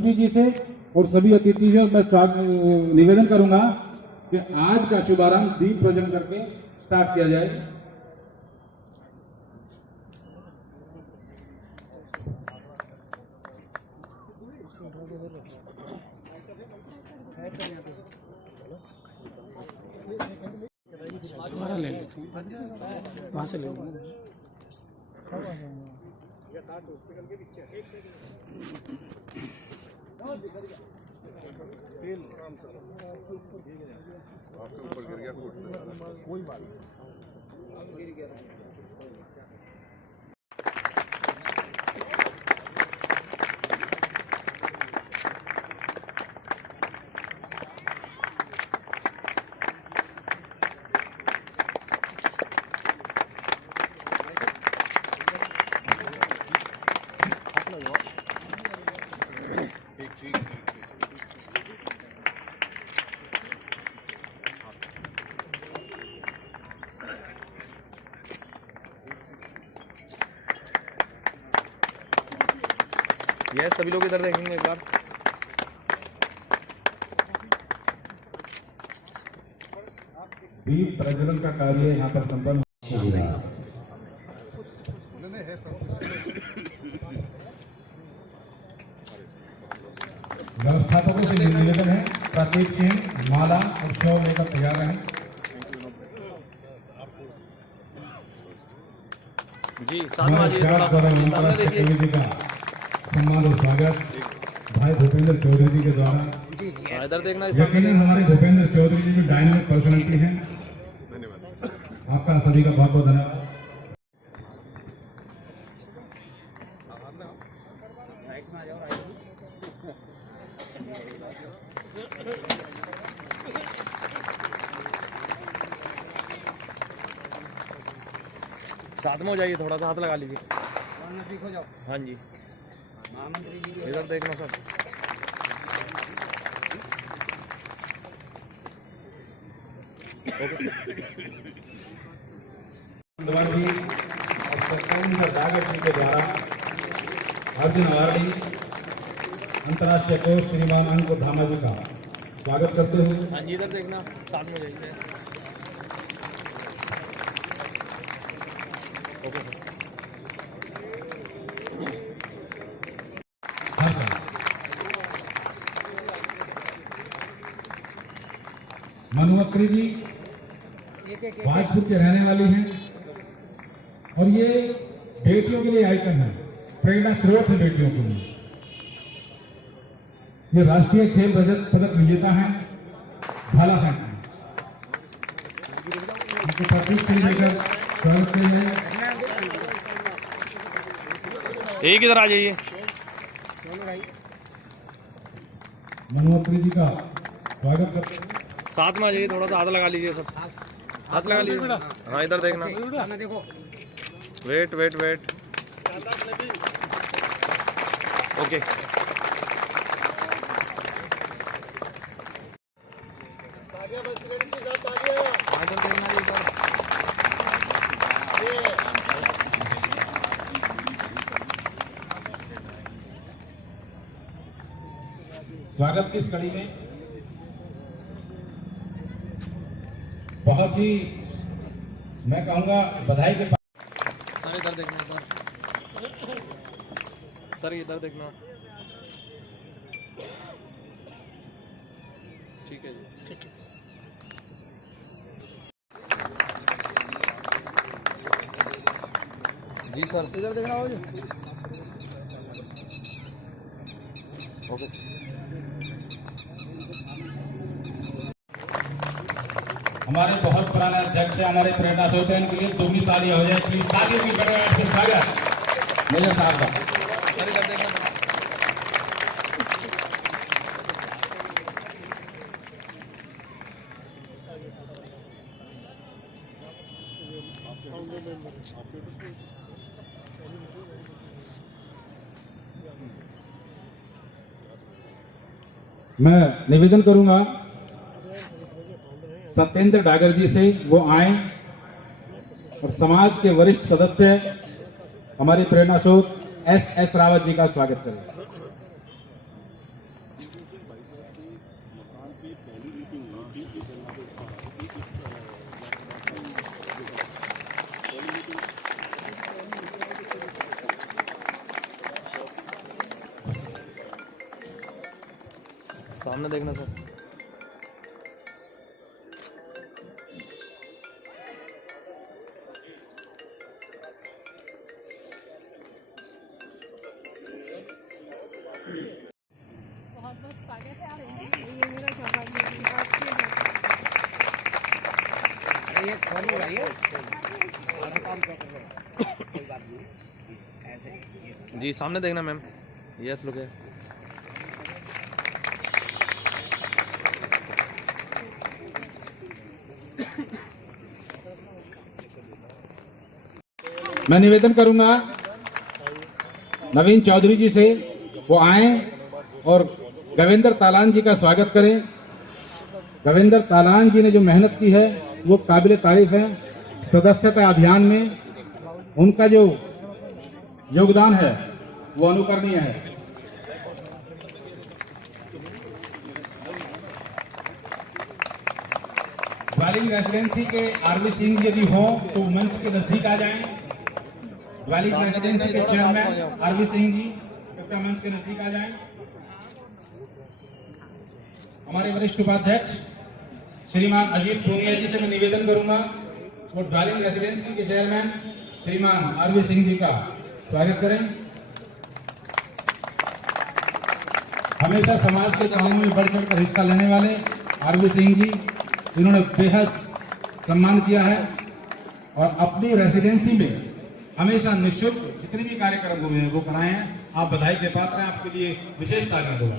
मंत्री जी से और सभी अतिथियों से मैं निवेदन करूंगा कि आज का शुभारंभ दीप प्रज्वलन करके स्टार्ट किया जाए। वहां से ले लो। आपके ऊपर गिर गया कोई बात गिर गया। ये सभी लोग इधर देखेंगे एक बार। दीप प्रज्वलन का कार्य यहाँ पर संपन्न व्यवस्थापकों से निवेदन है, प्रत्येक चिन्ह माला और शव लेकर तैयार रहें। जी सामने देखिए। सम्मान और स्वागत भाई भूपेंद्र चौधरी जी के द्वारा। इधर देखना। यकीनन हमारे भूपेंद्र चौधरी जी जो डायनामिक पर्सनालिटी हैं, आपका सभी का बहुत बहुत धन्यवाद। साथ में हो जाइए, थोड़ा सा हाथ लगा लीजिए। हो जाओ। हाँ जी महामंत्री जी इधर देखना सर। जी और सत्येंद्र डागर जी के द्वारा अर्जुन अवार्डी अंतर्राष्ट्रीय कोच श्रीमान अंक धामा जी का स्वागत करते हुए। हाँ जी इधर देखना, साथ में हो जाइए। Okay sir. मनुअत्री जी बाजपुर के रहने वाली हैं और ये बेटियों के लिए आइकन है, प्रेरणा स्रोत है बेटियों के लिए। ये राष्ट्रीय खेल रजत पदक विजेता है, भाला फेंक। एक इधर आ जाइए। मनुअत्री जी का स्वागत करते हैं। साथ में आ जाइए, थोड़ा सा हाथ लगा लीजिए सब। हाथ लगा लीजिए। हाँ इधर देखना। देखो। Wait wait wait. ओके। स्वागत की इस कड़ी में बहुत ही मैं कहूंगा बधाई के सर इधर देखना सर इधर देखना। ठीक है जी। ठीक है जी सर इधर देखना हो जी। ओके। हमारे बहुत पुराने अध्यक्ष है, हमारे प्रेरणा स्रोत है, इनके लिए दोगुनी ताली हो जाए प्लीज। तालियों की बड़े स्वागत मेजर साहब का। मैं निवेदन करूंगा सत्येंद्र डागर जी से वो आए और समाज के वरिष्ठ सदस्य हमारी प्रेरणा स्रोत एस रावत जी का स्वागत करें। सामने देखना सर। बहुत बहुत स्वागत है आपका। ये मेरा सौभाग्य है आपके साथ। ये फोन उठाइए काम कर रहे कोई बात नहीं ऐसे जी सामने देखना मैम। यस लुक है। मैं निवेदन करूंगा नवीन चौधरी जी से वो आए और गवेंद्र तालान जी का स्वागत करें। गवेंद्र तालान जी ने जो मेहनत की है वो काबिल तारीफ है। सदस्यता अभियान में उनका जो योगदान है वो अनुकरणीय है। ग्वालियर रेसिडेंसी के आरवी सिंह यदि हो तो मंच के नजदीक आ जाएं। ग्वालियर रेसिडेंसी के चेयरमैन आरवी सिंह जी कृपया मंच के नजदीक आ जाएं। हमारे वरिष्ठ उपाध्यक्ष श्रीमान अजीत पूनिया जी से मैं निवेदन करूंगा और ग्वालियर रेसिडेंसी के चेयरमैन श्रीमान आरवी सिंह जी का स्वागत करें। हमेशा समाज के कामों में बढ़ चढ़ कर हिस्सा लेने वाले आरवी सिंह जी, इन्होंने बेहद सम्मान किया है और अपनी रेसिडेंसी में हमेशा निःशुल्क जितने भी कार्यक्रम हुए हैं वो कराए हैं। आप बधाई के पात्र हैं, आपके लिए विशेष तारीफ होगा।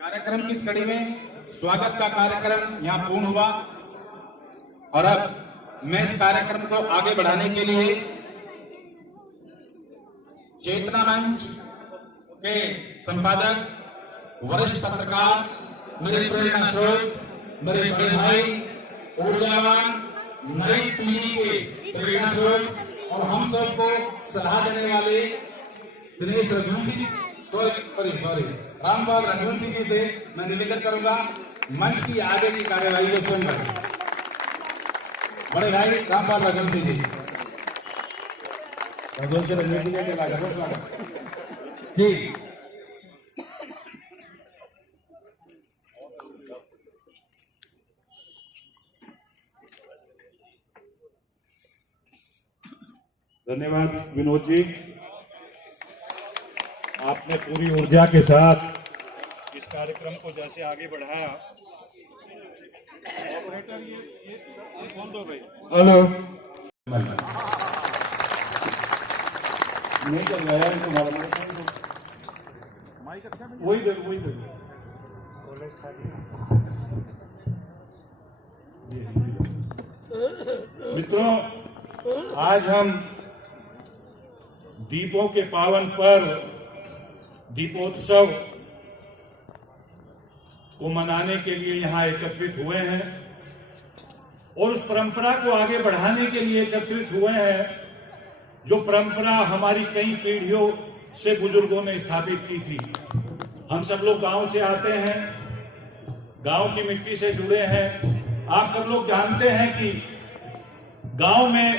कार्यक्रम की इस कड़ी में स्वागत का कार्यक्रम यहाँ पूर्ण हुआ और अब मैं इस कार्यक्रम को आगे बढ़ाने के लिए चेतना मंच के संपादक, वरिष्ठ पत्रकार, मेरे प्रेरणा स्रोत, मेरे बड़े भाई, ऊर्जावान नई पीढ़ी के प्रेरणा स्रोत और हम सबको सलाह देने वाले दिनेश रघुवंशी सॉरी रामपाल रघुवंशी जी से मैं निवेदन करूंगा मंच की आगे की कार्यवाही को स्वयं करें। बड़े भाई रामपाल रघुवंशी जी, रघुवंशी जी धन्यवाद विनोद जी, आपने पूरी ऊर्जा के साथ इस कार्यक्रम को जैसे आगे बढ़ाया। ऑपरेटर ये कौन दो भाई? हेलो, नहीं चल रहा है तुम्हारा वही दे मित्रों, आज हम दीपों के पावन पर्व दीपोत्सव को मनाने के लिए यहाँ एकत्रित हुए हैं और उस परंपरा को आगे बढ़ाने के लिए एकत्रित हुए हैं जो परंपरा हमारी कई पीढ़ियों से बुजुर्गों ने स्थापित की थी। हम सब लोग गांव से आते हैं, गांव की मिट्टी से जुड़े हैं। आप सब लोग जानते हैं कि गांव में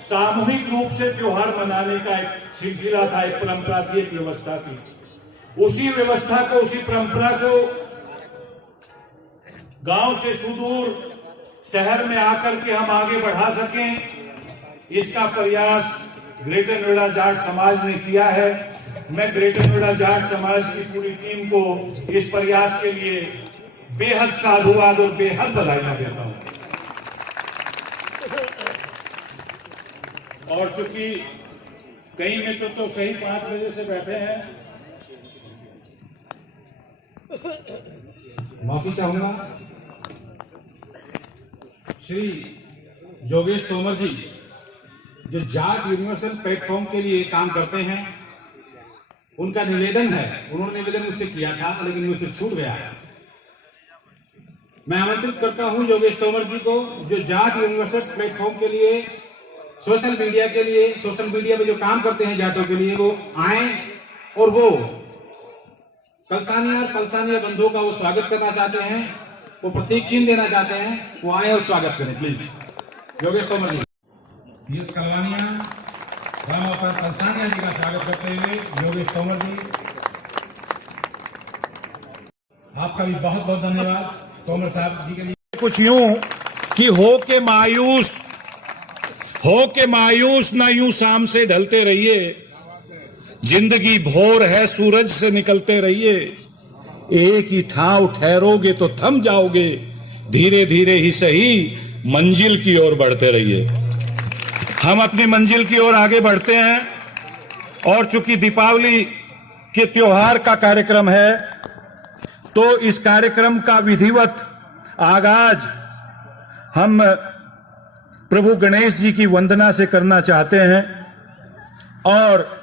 सामूहिक रूप से त्योहार मनाने का एक सिलसिला था, एक परंपरा थी, एक व्यवस्था थी। उसी व्यवस्था को, उसी परंपरा को गांव से सुदूर शहर में आकर के हम आगे बढ़ा सकें, इसका प्रयास ग्रेटर नोएडा जाट समाज ने किया है। मैं ग्रेटर नोएडा जाट समाज की पूरी टीम को इस प्रयास के लिए बेहद साधुवाद और बेहद बधाई देता हूं। और चूंकि कई मित्र तो सही 5 बजे से बैठे हैं, माफी चाहूंगा। श्री योगेश तोमर जी जो जाट यूनिवर्सल प्लेटफॉर्म के लिए काम करते हैं, उनका निवेदन है, उन्होंने निवेदन मुझसे किया था लेकिन मुझसे छूट गया है। मैं आमंत्रित करता हूं योगेश तोमर जी को जो जाट यूनिवर्सल प्लेटफॉर्म के लिए सोशल मीडिया के लिए, सोशल मीडिया में जो काम करते हैं जाटों के लिए, वो आए और वो कलसानिया बंधुओं का वो स्वागत करना चाहते हैं, वो प्रतीक चिन्ह देना चाहते हैं, वो आए और स्वागत करें प्लीज। योगेश तोमर जी, पीयूष कलवानिया राम अवतार कलसानिया जी का स्वागत करते हुए योगेश तोमर जी, आपका भी बहुत बहुत धन्यवाद तोमर साहब जी के लिए। कुछ यूं कि हो के मायूस ना यूं शाम से ढलते रहिए, जिंदगी भोर है सूरज से निकलते रहिए, एक ही ठाव ठहरोगे तो थम जाओगे, धीरे धीरे ही सही मंजिल की ओर बढ़ते रहिए। हम अपनी मंजिल की ओर आगे बढ़ते हैं, और चूंकि दीपावली के त्योहार का कार्यक्रम है, तो इस कार्यक्रम का विधिवत आगाज हम प्रभु गणेश जी की वंदना से करना चाहते हैं, और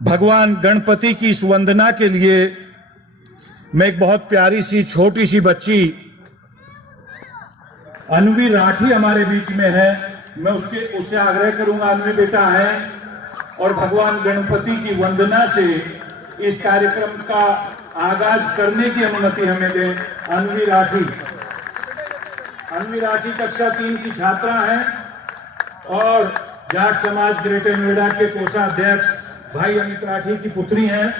भगवान गणपति की इस वंदना के लिए मैं एक बहुत प्यारी सी छोटी सी बच्ची अन्वी राठी हमारे बीच में है, मैं उससे आग्रह करूंगा, अन्वी बेटा है, और भगवान गणपति की वंदना से इस कार्यक्रम का आगाज करने की अनुमति हमें दें। अन्वी राठी कक्षा 3 की छात्रा हैं और जाट समाज ग्रेटर नोएडा के कोषाध्यक्ष भाई अमित राठी की पुत्री हैं।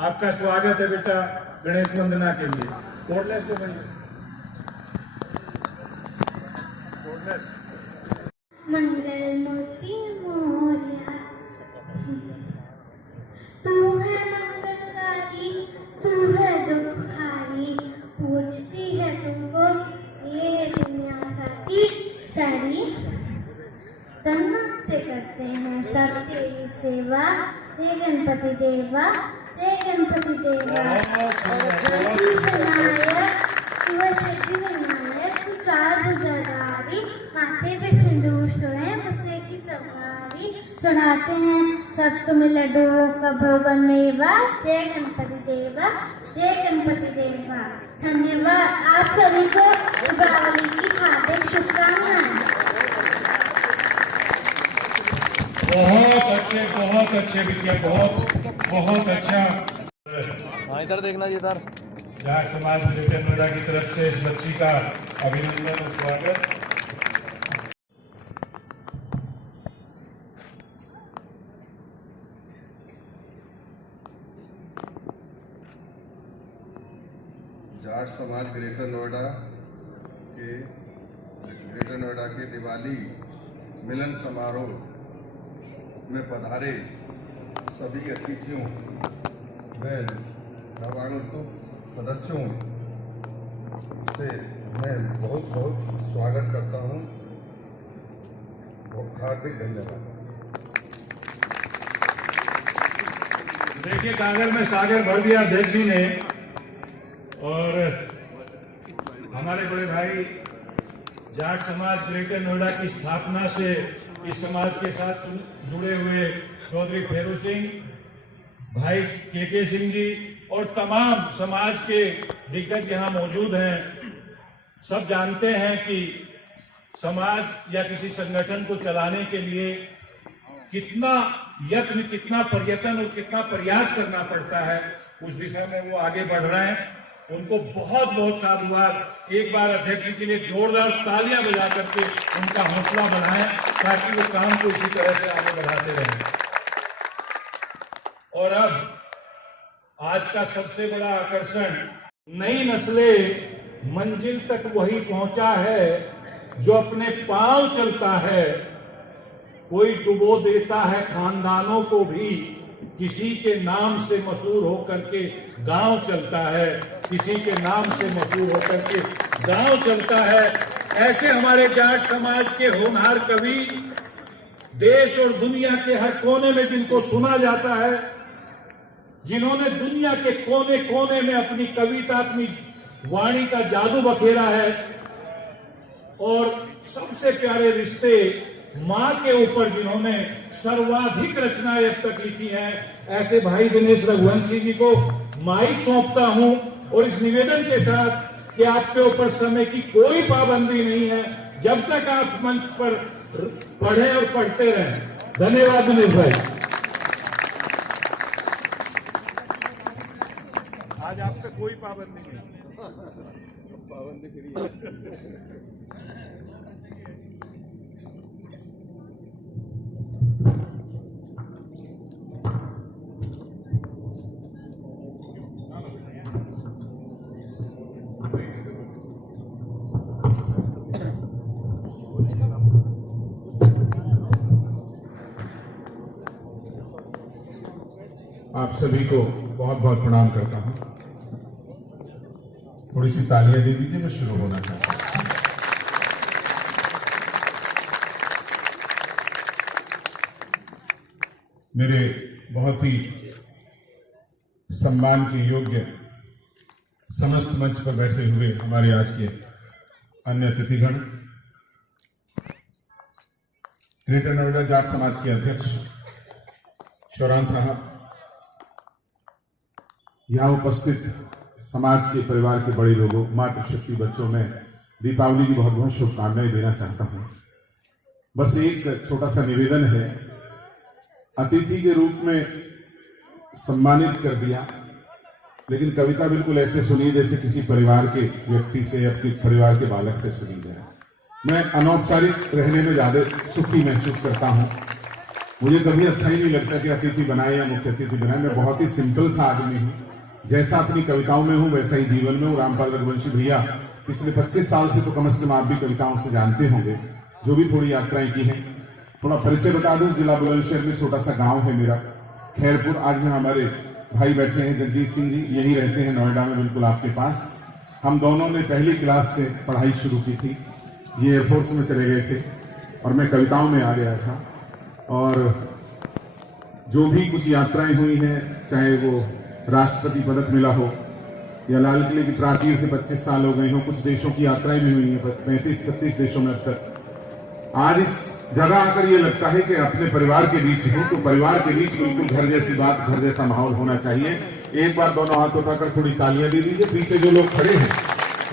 आपका स्वागत है बेटा गणेश वंदना के लिए। कोडलेस को बनिए। मंगल मूर्ति मोरिया, तू है मंगलकारी, तू है दुखहारी, पूछती है तुमको ये दुनिया सारी, तन से करते हैं सब तेरी सेवा, जय गणपति देवा, जय गणपति देवा। शक्ति विनायक, तू चार भुजाधारी, माथे पे सिंदूर सोए बसे की सवारी, सुनाते हैं सब तुम्हें लड्डुओं का भोगन मेवा, जय गणपति देवा, जय गणपति देवा। धन्यवाद। आप सभी को दीपावली की हार्दिक शुभकामनाएं। बहुत अच्छे विद्या, बहुत अच्छा। इधर देखना जी सर। जाट समाज ग्रेटर नोएडा की तरफ से इस बच्ची का अभिनंदन और स्वागत। जाट समाज ग्रेटर नोएडा के दिवाली मिलन समारोह में पधारे सभी अतिथियों व नवागंतुक सदस्यों से मैं बहुत बहुत स्वागत करता हूं। हार्दिक धन्यवाद। देखिए, कागज में सागर भर दिया अध्यक्ष जी ने, और हमारे बड़े भाई जाट समाज ग्रेटर नोएडा की स्थापना से इस समाज के साथ जुड़े हुए चौधरी फेरू सिंह, भाई के सिंह जी और तमाम समाज के दिग्गज यहाँ मौजूद हैं। सब जानते हैं कि समाज या किसी संगठन को चलाने के लिए कितना यत्न, कितना प्रयत्न और कितना प्रयास करना पड़ता है। उस दिशा में वो आगे बढ़ रहे हैं। उनको बहुत बहुत साधुवाद। एक बार अध्यक्ष जी के लिए जोरदार तालियां बजा करके उनका हौसला बढ़ाएं, ताकि वो काम को इसी तरह से आगे बढ़ाते रहें। और अब आज का सबसे बड़ा आकर्षण, नई नस्लें मंजिल तक वही पहुंचा है जो अपने पांव चलता है। कोई डुबो देता है खानदानों को भी, किसी के नाम से मशहूर होकर के गांव चलता है, किसी के नाम से मशहूर होकर के गांव चलता है। ऐसे हमारे जाट समाज के होनहार कवि देश और दुनिया के हर कोने में जिनको सुना जाता है, जिन्होंने दुनिया के कोने कोने में अपनी कविता, अपनी वाणी का जादू बखेरा है, और सबसे प्यारे रिश्ते मां के ऊपर जिन्होंने सर्वाधिक रचनाएं अब तक लिखी हैं, ऐसे भाई दिनेश रघुवंशी जी को माइक सौंपता हूं, और इस निवेदन के साथ कि आपके ऊपर समय की कोई पाबंदी नहीं है, जब तक आप मंच पर पढ़े और पढ़ते रहें। धन्यवाद दिनेश भाई। आज आप पे कोई पाबंदी नहीं, पाबंदी फ्री है। आप सभी को बहुत बहुत प्रणाम करता हूं। थोड़ी सी तालियां दे दीजिए, मैं शुरू होना चाहता हूं। मेरे बहुत ही सम्मान के योग्य समस्त मंच पर बैठे हुए हमारे आज के अन्य अतिथिगण, ग्रेटर नोएडा जाट समाज के अध्यक्ष शौरान साहब, यहाँ उपस्थित समाज के परिवार के बड़े लोगों, मातृशक्ति बच्चों में दीपावली की बहुत बहुत शुभकामनाएं देना चाहता हूं। बस एक छोटा सा निवेदन है, अतिथि के रूप में सम्मानित कर दिया, लेकिन कविता बिल्कुल ऐसे सुनिए जैसे किसी परिवार के व्यक्ति से या परिवार के बालक से सुनी जाए। मैं अनौपचारिक रहने में ज्यादा सुखी महसूस करता हूं। मुझे कभी अच्छा ही नहीं लगता कि अतिथि बनाए या मुख्य अतिथि बनाए। मैं बहुत ही सिंपल सा आदमी हूं, जैसा अपनी कविताओं में हूं वैसा ही जीवन में हूं। रामपाल रघुवंशी भैया पिछले 25 साल से तो कम से कम आप भी कविताओं से जानते होंगे, जो भी थोड़ी यात्राएं की हैं। थोड़ा परिचय बता दूं, जिला बुलंदशहर में छोटा सा गांव है मेरा, खैरपुर। आज में हमारे भाई बैठे हैं जगजीत सिंह जी, यही रहते हैं नोएडा में, बिल्कुल आपके पास। हम दोनों ने पहली क्लास से पढ़ाई शुरू की थी। ये एयरफोर्स में चले गए थे और मैं कविताओं में आ गया था। और जो भी कुछ यात्राएं हुई हैं, चाहे वो राष्ट्रपति पदक मिला हो या लाल किले की प्राचीर से 25 साल हो गए हो, कुछ देशों की यात्राएं भी हुई हैं, 35-36 देशों में अब तक। आज इस जगह आकर ये लगता है कि अपने परिवार के बीच हूं, तो परिवार के बीच बिल्कुल घर जैसी बात, घर जैसा माहौल होना चाहिए। एक बार दोनों हाथ उठाकर थोड़ी तालियां दे दीजिए। पीछे जो लोग खड़े हैं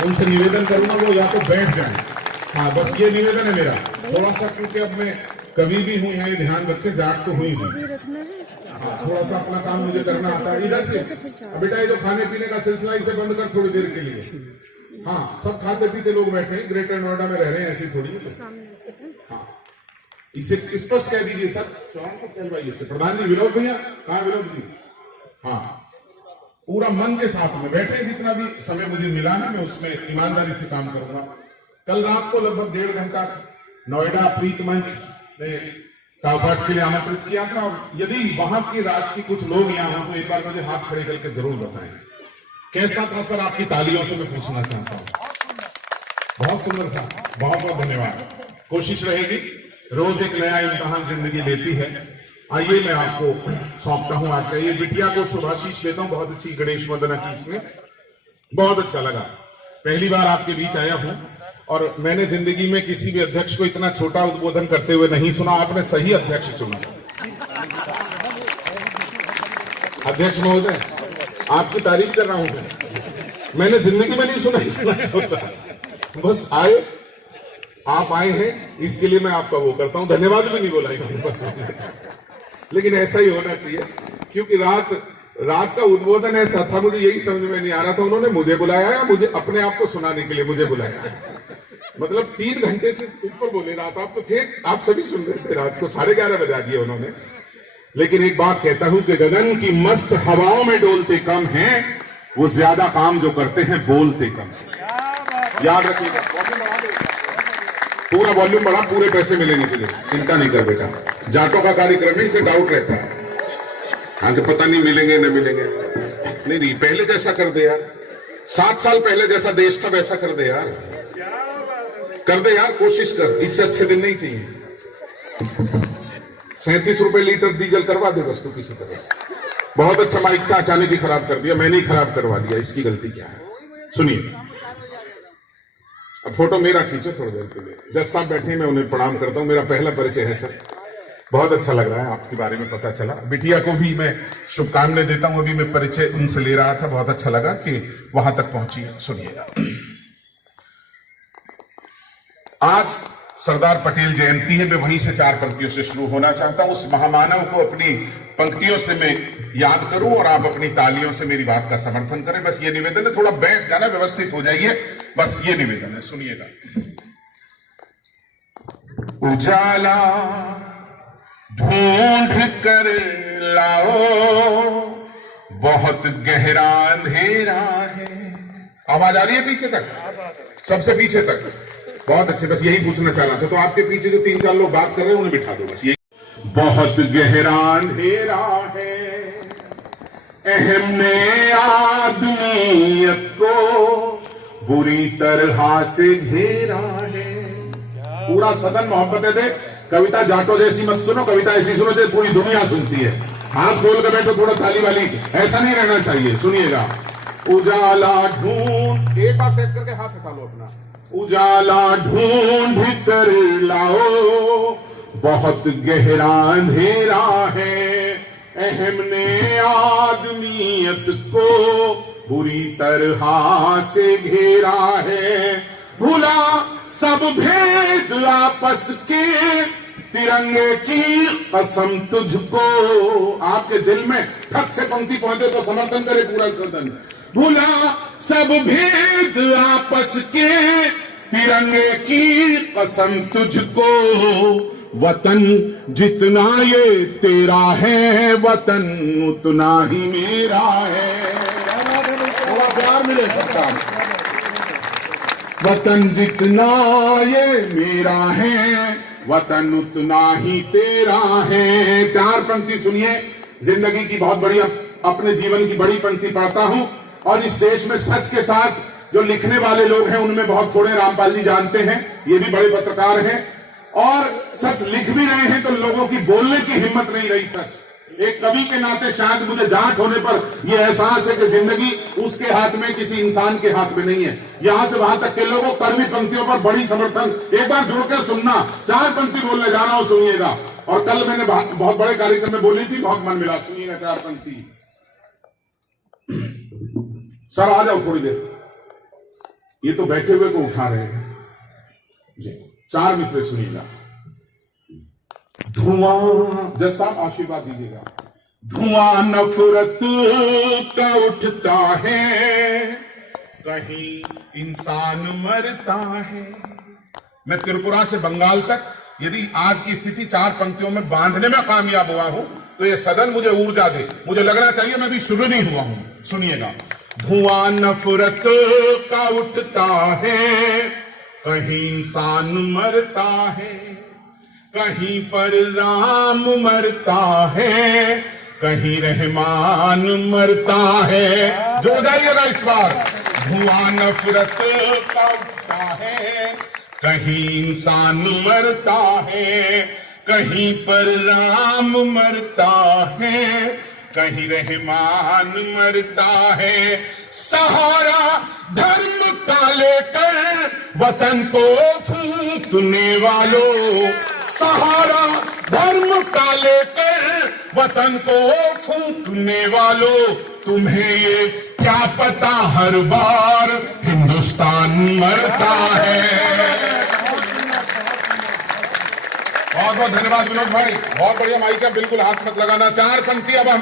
उनसे निवेदन करूंगा वो या तो बैठ जाए। हाँ, बस ये निवेदन है मेरा। थोड़ा सा, क्योंकि अब मैं कवि भी हूँ, यहाँ ध्यान रखें, जाट तो हुई हूँ। हाँ, थोड़ा सा अपना काम मुझे करना आता है। इधर से बेटा, ये जो खाने पीने का सिलसिला इसे बंद कर थोड़ी देर के लिए। हाँ, सब खाते पीते लोग बैठे हैं, ग्रेटर नोएडा में रह रहे हैं, ऐसी थोड़ी। हाँ, इसे स्पष्ट कह दीजिए सर, चौहान को कहलवाइए से। प्रधान जी, विनोद भैया कहाँ? विनोद जी, हाँ, पूरा मन के साथ में बैठे। जितना भी समय मुझे मिला है मैं उसमें ईमानदारी से काम करूंगा। कल रात को लगभग 1.5 घंटा नोएडा प्रीत मंच ने कापाठ के लिए आमंत्रित किया था। और यदि वहां के राज्य के कुछ लोग यहाँ हो तो एक बार मुझे हाथ खड़े करके जरूर बताएं कैसा था सर। आपकी तालियों से मैं पूछना चाहता हूं। बहुत सुंदर था, बहुत बहुत धन्यवाद। कोशिश रहेगी, रोज एक नया इम्तिहान जिंदगी लेती है। आइए, मैं आपको सौंपता हूं आज का ये बिटिया को शुभाशीष देता हूं। बहुत अच्छी गणेश वंदना की इसमें, बहुत अच्छा लगा। पहली बार आपके बीच आया हूं और मैंने जिंदगी में किसी भी अध्यक्ष को इतना छोटा उद्बोधन करते हुए नहीं सुना। आपने सही अध्यक्ष चुना। अध्यक्ष महोदय, आपकी तारीफ कर रहा हूं। मैंने जिंदगी में नहीं सुना इतना छोटा। बस आए, आप आए हैं, इसके लिए मैं आपका वो करता हूं। धन्यवाद भी नहीं बोला बस, लेकिन ऐसा ही होना चाहिए, क्योंकि रात का उद्बोधन ऐसा था, मुझे यही समझ में नहीं आ रहा था उन्होंने मुझे बुलाया या मुझे अपने आप को सुनाने के लिए मुझे बुलाया। मतलब 3 घंटे से ऊपर बोले रात, आप तो थे, आप सभी सुन रहे थे। रात को 11:30 बजा दिए उन्होंने। लेकिन एक बात कहता हूं कि गगन की मस्त हवाओं में डोलते कम हैं, वो ज्यादा काम जो करते हैं बोलते कम हैं। याद रखिएगा, पूरा वॉल्यूम बढ़ा, पूरे पैसे मिलेंगे तुझे, चिंता नहीं कर बेटा। जाटों का कार्यक्रम है, इसे डाउट रहता है आगे, पता नहीं मिलेंगे न मिलेंगे। नहीं, पहले जैसा कर दे यार, 7 साल पहले जैसा देश था वैसा कर दे यार, कर दे यार, कोशिश कर। इससे अच्छे दिन नहीं चाहिए। 37 रुपए लीटर डीजल करवा दे बस तू किसी तरह। बहुत अच्छा माइक था, अचानक ही खराब कर दिया, मैंने ही खराब करवा दिया। इसकी गलती क्या है? सुनिए, अब फोटो मेरा खींचो थोड़ी देर के लिए। जज साहब बैठे, मैं उन्हें प्रणाम करता हूं। मेरा पहला परिचय है सर, बहुत अच्छा लग रहा है, आपके बारे में पता चला। बिटिया को भी मैं शुभकामनाएं देता हूं। अभी मैं परिचय उनसे ले रहा था, बहुत अच्छा लगा कि वहां तक पहुंची। सुनिएगा, आज सरदार पटेल जयंती है, मैं वहीं से 4 पंक्तियों से शुरू होना चाहता हूं। उस महामानव को अपनी पंक्तियों से मैं याद करूं और आप अपनी तालियों से मेरी बात का समर्थन करें। बस ये निवेदन है, थोड़ा बैठ जाना, व्यवस्थित हो जाइए, बस ये निवेदन है, सुनिएगा। उजाला ढूंढ कर लाओ, बहुत गहरा अंधेरा है। आवाज आ रही है पीछे तक, सबसे पीछे तक? बहुत अच्छे, बस यही पूछना चाह रहा था। तो आपके पीछे जो 3-4 लोग बात कर रहे हैं उन्हें बिठा दो, बस यही। बहुत गहरा अंधेरा है, अहम ने आदमियत को बुरी तरह से घेरा है। पूरा सदन मोहब्बत दे, कविता जाटो जैसी मत सुनो, कविता ऐसी सुनो जो पूरी दुनिया सुनती है। हाथ खोल कर बैठो, थोड़ा ताली वाली, ऐसा नहीं रहना चाहिए। सुनिएगा। उजाला ढूंढ, एक बार सेट करके हाथ हटा लो अपना। उजाला ढूंढ कर लाओ, बहुत गहरा अंधेरा है, अहम ने आदमियत को बुरी तरह से घेरा है। भूला सब भेद आपस के, तिरंगे की कसम तुझको। आपके दिल में ठक से पंक्ति पहुंचे तो समर्थन करे पूरा सदन। भूला सब भेद आपस के, तिरंगे की कसम तुझको। वतन जितना ये तेरा है, वतन उतना ही मेरा है। थोड़ा प्यार मिले सबका। वतन जितना ये मेरा है, वतन उतना ही तेरा है। 4 पंक्ति सुनिए, जिंदगी की बहुत बड़ी, अपने जीवन की बड़ी पंक्ति पढ़ता हूं और इस देश में सच के साथ जो लिखने वाले लोग हैं उनमें बहुत थोड़े रामपाल जी जानते हैं, ये भी बड़े पत्रकार हैं और सच लिख भी रहे हैं, तो लोगों की बोलने की हिम्मत नहीं रही। सच एक कवि के नाते शायद मुझे जाट होने पर यह एहसास है कि जिंदगी उसके हाथ में, किसी इंसान के हाथ में नहीं है। यहां से वहां तक के लोगों कड़वी पंक्तियों पर बड़ी समर्थन। एक बार जुड़कर सुनना, 4 पंक्ति बोलने जा रहा हूं, सुनिएगा। और कल मैंने बहुत बड़े कार्यक्रम में बोली थी, बहुत मन मिला। सुनिएगा 4 पंक्ति। सर आ जाओ थोड़ी देर, ये तो बैठे हुए को उठा रहे हैं जी। 4 मिसरे सुनिएगा। धुआं, जज साहब आशीर्वाद दीजिएगा। धुआं नफरत का उठता है, कहीं इंसान मरता है। मैं त्रिपुरा से बंगाल तक यदि आज की स्थिति 4 पंक्तियों में बांधने में कामयाब हुआ हूं तो यह सदन मुझे ऊर्जा दे। मुझे लगना चाहिए मैं भी शुरू नहीं हुआ हूं। सुनिएगा। धुआं नफरत का उठता है, कहीं इंसान मरता है, कहीं पर राम मरता है, कहीं रहमान मरता है। जोड़ जाइएगा इस बार। धुआं नफरत का उठता है, कहीं इंसान मरता है, कहीं पर राम मरता है, कहीं रहमान मरता है। सहारा धर्म का लेकर वतन को फूंकने वालों, सहारा धर्म का लेकर वतन को फूंकने वालों, तुम्हें ये क्या पता हर बार हिंदुस्तान मरता है। बहुत बहुत धन्यवाद विनोद भाई, बहुत बढ़िया। माइक का बिल्कुल हाथ मत लगाना। 4 पंक्ति। अब हम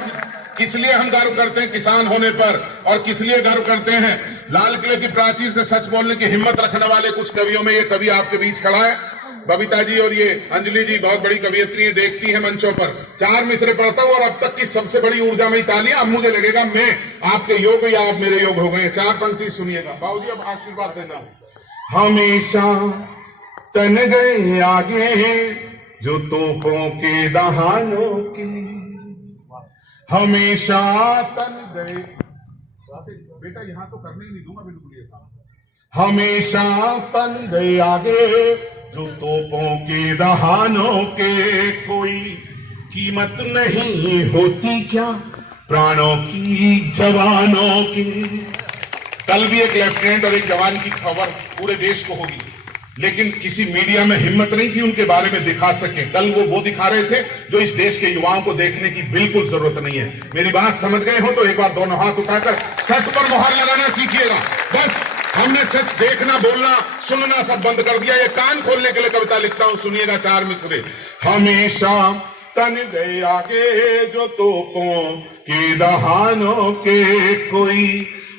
किस लिए हम गर्व करते हैं किसान होने पर, और किस लिए गर्व करते हैं? लाल किले की प्राचीर से सच बोलने की हिम्मत रखने वाले कुछ कवियों में ये कवि आपके बीच खड़ा है, बबीता जी और ये अंजलि जी, बहुत बड़ी कवियत्री है, देखती है मंचों पर। 4 मिसरे पढ़ता हूं और अब तक की सबसे बड़ी ऊर्जामयी तालियां। अब मुझे लगेगा मैं आपके योग या आप मेरे योग हो गए। 4 पंक्ति सुनिएगा। बाबूजी अब आशीर्वाद देना। हमेशा तन गए आगे जो तोपों के दहानों के, हमेशा तन गए। बेटा यहां तो करने ही नहीं दूंगा बिल्कुल ये काम। हमेशा तन गए आगे जो तोपों के दहानों के, कोई कीमत नहीं होती क्या प्राणों की जवानों की। कल भी एक लेफ्टिनेंट और एक जवान की खबर पूरे देश को होगी, लेकिन किसी मीडिया में हिम्मत नहीं थी उनके बारे में दिखा सके। कल वो दिखा रहे थे जो इस देश के युवाओं को देखने की बिल्कुल जरूरत नहीं है। मेरी बात समझ गए हो तो एक बार दोनों हाथ उठाकर सच पर मुहर लगाना सीखिएगा। बस हमने सच देखना, बोलना, सुनना सब बंद कर दिया। ये कान खोलने के लिए कविता लिखता हूं, सुनिएगा। 4 मिसरे। हमेशा तन गए आगे जो तोपों के दहानों के, कोई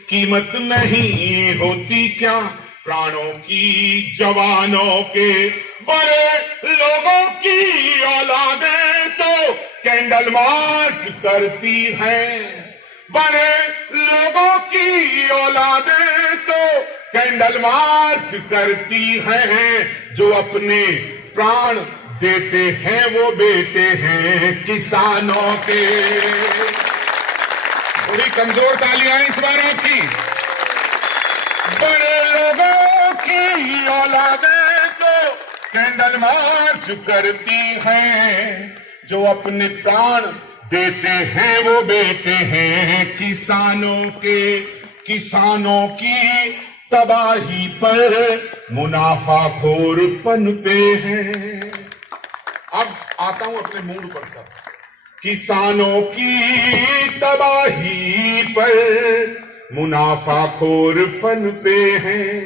कीमत नहीं होती क्या प्राणों की जवानों के। बड़े लोगों की औलादें तो कैंडल मार्च करती हैं, बड़े लोगों की औलादें तो कैंडल मार्च करती हैं। जो अपने प्राण देते हैं वो बेटे हैं किसानों के। थोड़ी कमजोर तालियां इस बार आपकी। बड़े लोगों की औलादें तो कैंडल मार्च करती हैं, जो अपने प्राण देते हैं वो बेटे हैं किसानों के। किसानों की तबाही पर मुनाफाखोर पनपे हैं। अब आता हूं अपने मूड पर सर। किसानों की तबाही पर मुनाफाखोर पनपे हैं,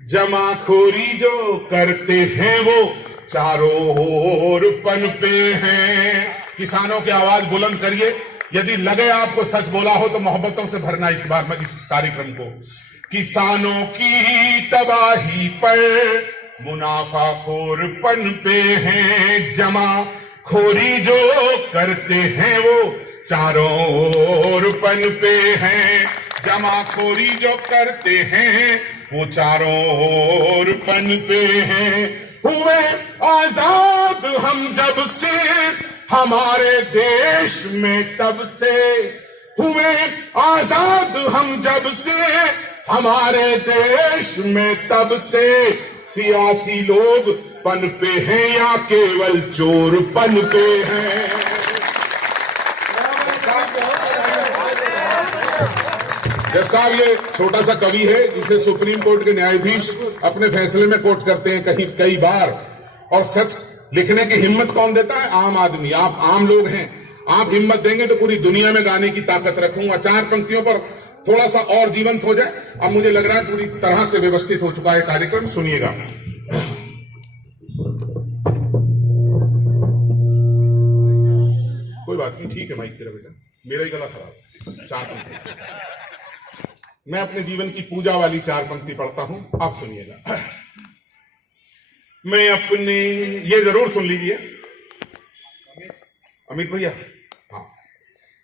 जमाखोरी जो करते हैं वो चारों ओर पनपे हैं। किसानों की आवाज बुलंद करिए। यदि लगे आपको सच बोला हो तो मोहब्बतों से भरना इस बार में इस कार्यक्रम को। किसानों की तबाही पर मुनाफाखोर पनपे हैं, जमाखोरी जो करते हैं वो चारों ओर पनपे हैं। जमाखोरी जो करते हैं वो चारों ओर पनपे हैं। हुए आजाद हम जब से हमारे देश में, तब से हुए आजाद हम जब से हमारे देश में, तब से सियासी लोग पनपे हैं या केवल चोर पनपे हैं। जैसा ये छोटा सा कवि है जिसे सुप्रीम कोर्ट के न्यायाधीश अपने फैसले में कोट करते हैं कहीं कई बार, और सच लिखने की हिम्मत कौन देता है? आम आदमी। आप आम लोग हैं, आप हिम्मत देंगे तो पूरी दुनिया में गाने की ताकत रखूंगा। 4 पंक्तियों पर थोड़ा सा और जीवंत हो जाए। अब मुझे लग रहा है पूरी तरह से व्यवस्थित हो चुका है कार्यक्रम, सुनिएगा। कोई बात नहीं, ठीक है माइक तेरा बेटा, मेरा ही गला खराब। 4 पंक्ति मैं अपने जीवन की पूजा वाली 4 पंक्ति पढ़ता हूं, आप सुनिएगा। मैं अपने, ये जरूर सुन लीजिए अमित भैया। हाँ,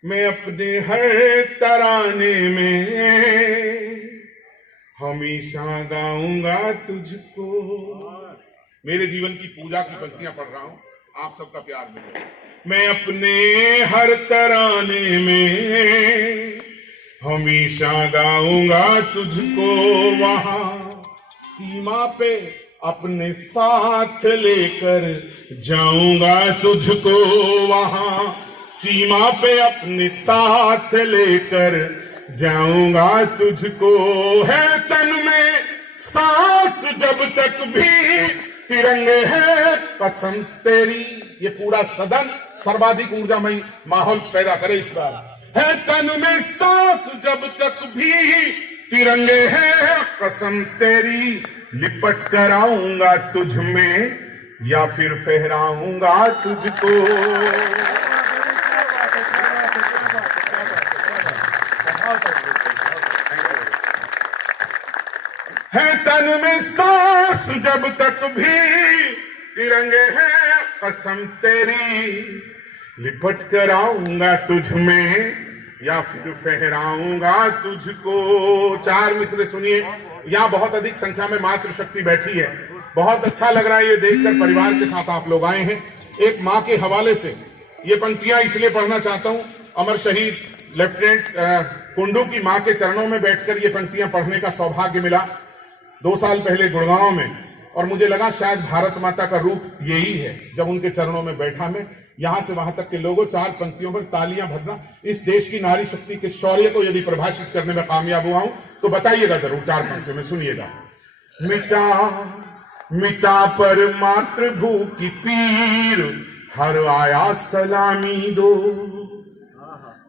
मैं अपने हर तराने में हमेशा गाऊंगा तुझको। मेरे जीवन की पूजा की पंक्तियां पढ़ रहा हूं, आप सबका प्यार मिले। मैं अपने हर तराने में हमेशा गाऊंगा तुझको, वहां सीमा पे अपने साथ लेकर जाऊंगा तुझको, वहां सीमा पे अपने साथ लेकर जाऊंगा तुझको। है तन में सांस जब तक भी तिरंगे है कसम तेरी। ये पूरा सदन सर्वाधिक ऊर्जामयी माहौल पैदा करे इस बार। है तन में सांस जब तक भी तिरंगे है कसम तेरी, लिपट कर आऊंगा तुझ में या फिर फहराऊंगा तुझको। है तन में सांस जब तक भी तिरंगे है कसम तेरी, लिपट कर आऊंगा तुझ में या फिर फहराऊंगा तुझको। 4 मिसरे सुनिए। यहाँ बहुत अधिक संख्या में मातृशक्ति बैठी है। बहुत अच्छा लग रहा है ये देखकर, परिवार के साथ आप लोग आए हैं। एक माँ के हवाले से ये पंक्तियां इसलिए पढ़ना चाहता हूँ, अमर शहीद लेफ्टिनेंट कुंडू की माँ के चरणों में बैठकर ये पंक्तियां पढ़ने का सौभाग्य मिला 2 साल पहले गुड़गांव में, और मुझे लगा शायद भारत माता का रूप यही है। जब उनके चरणों में बैठा मैं, यहां से वहां तक के लोगों 4 पंक्तियों पर तालियां भरना, इस देश की नारी शक्ति के शौर्य को यदि परिभाषित करने में कामयाब हुआ हूं तो बताइएगा जरूर। 4 पंक्तियों में सुनिएगा। मिटा मिटा पर मातृभू की पीर, हर आया सलामी दो।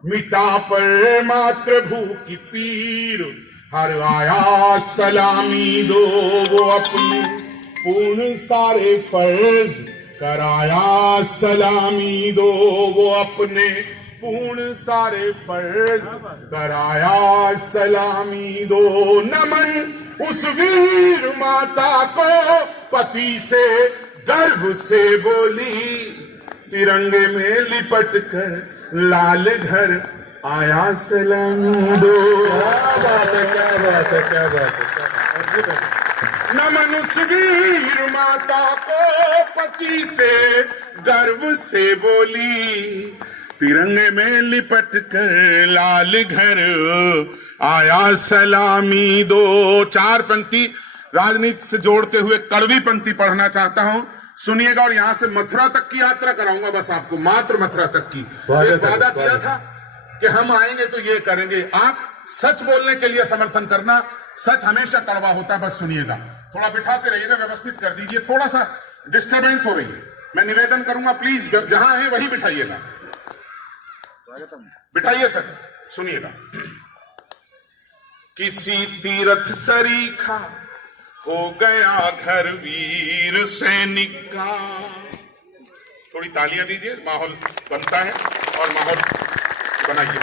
मिटा पर मातृभू की पीर, हर आया सलामी दो वो अपने पूर्ण सारे फर्ज कराया सलामी दो वो अपने पूर्ण सारे फर्ज कराया सलामी दो। नमन उस वीर माता को पति से गर्व से बोली, तिरंगे में लिपट कर लाल घर आया सलामी दो। क्या बात है, क्या बात है, क्या बात है। नमन उस वीर माता को पति से गर्व से बोली, तिरंगे में लिपट कर लाल घर आया सलामी दो। 4 पंक्ति राजनीति से जोड़ते हुए कड़वी पंक्ति पढ़ना चाहता हूं, सुनिएगा। और यहां से मथुरा तक की यात्रा कराऊंगा, बस आपको, मात्र मथुरा तक की। एक वादा किया था कि हम आएंगे तो ये करेंगे। आप सच बोलने के लिए समर्थन करना, सच हमेशा कड़वा होता है, बस सुनिएगा। थोड़ा बिठाते रहिएगा, व्यवस्थित कर दीजिए, थोड़ा सा डिस्टरबेंस हो रही है। मैं निवेदन करूंगा, प्लीज जहां है वहीं बिठाइएगा, बिठाइए सर, सुनिएगा। किसी तीर्थ सरीखा हो गया घर वीर सैनिक का। थोड़ी तालियां दीजिए, माहौल बनता है और माहौल बनाइए।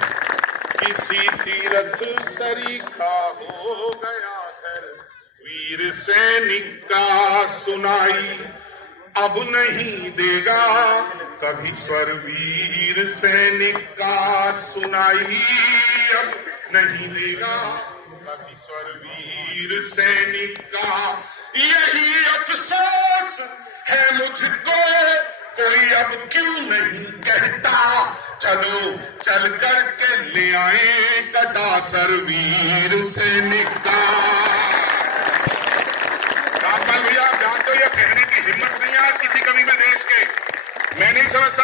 किसी तीर्थ सरीखा हो गया घर वीर सैनिक का, सुनाई अब नहीं देगा कभी स्वर वीर सैनिक का, सुनाई अब नहीं देगा कभी स्वर वीर सैनिक का। यही अफसोस है मुझको, कोई अब क्यों नहीं कहता, चलो चल कर के ले आए कटा सर वीर सैनिक का। रामपाल भैया, आप जानते हो ये कहने की हिम्मत नहीं है किसी कवि में देश के। मैं नहीं समझता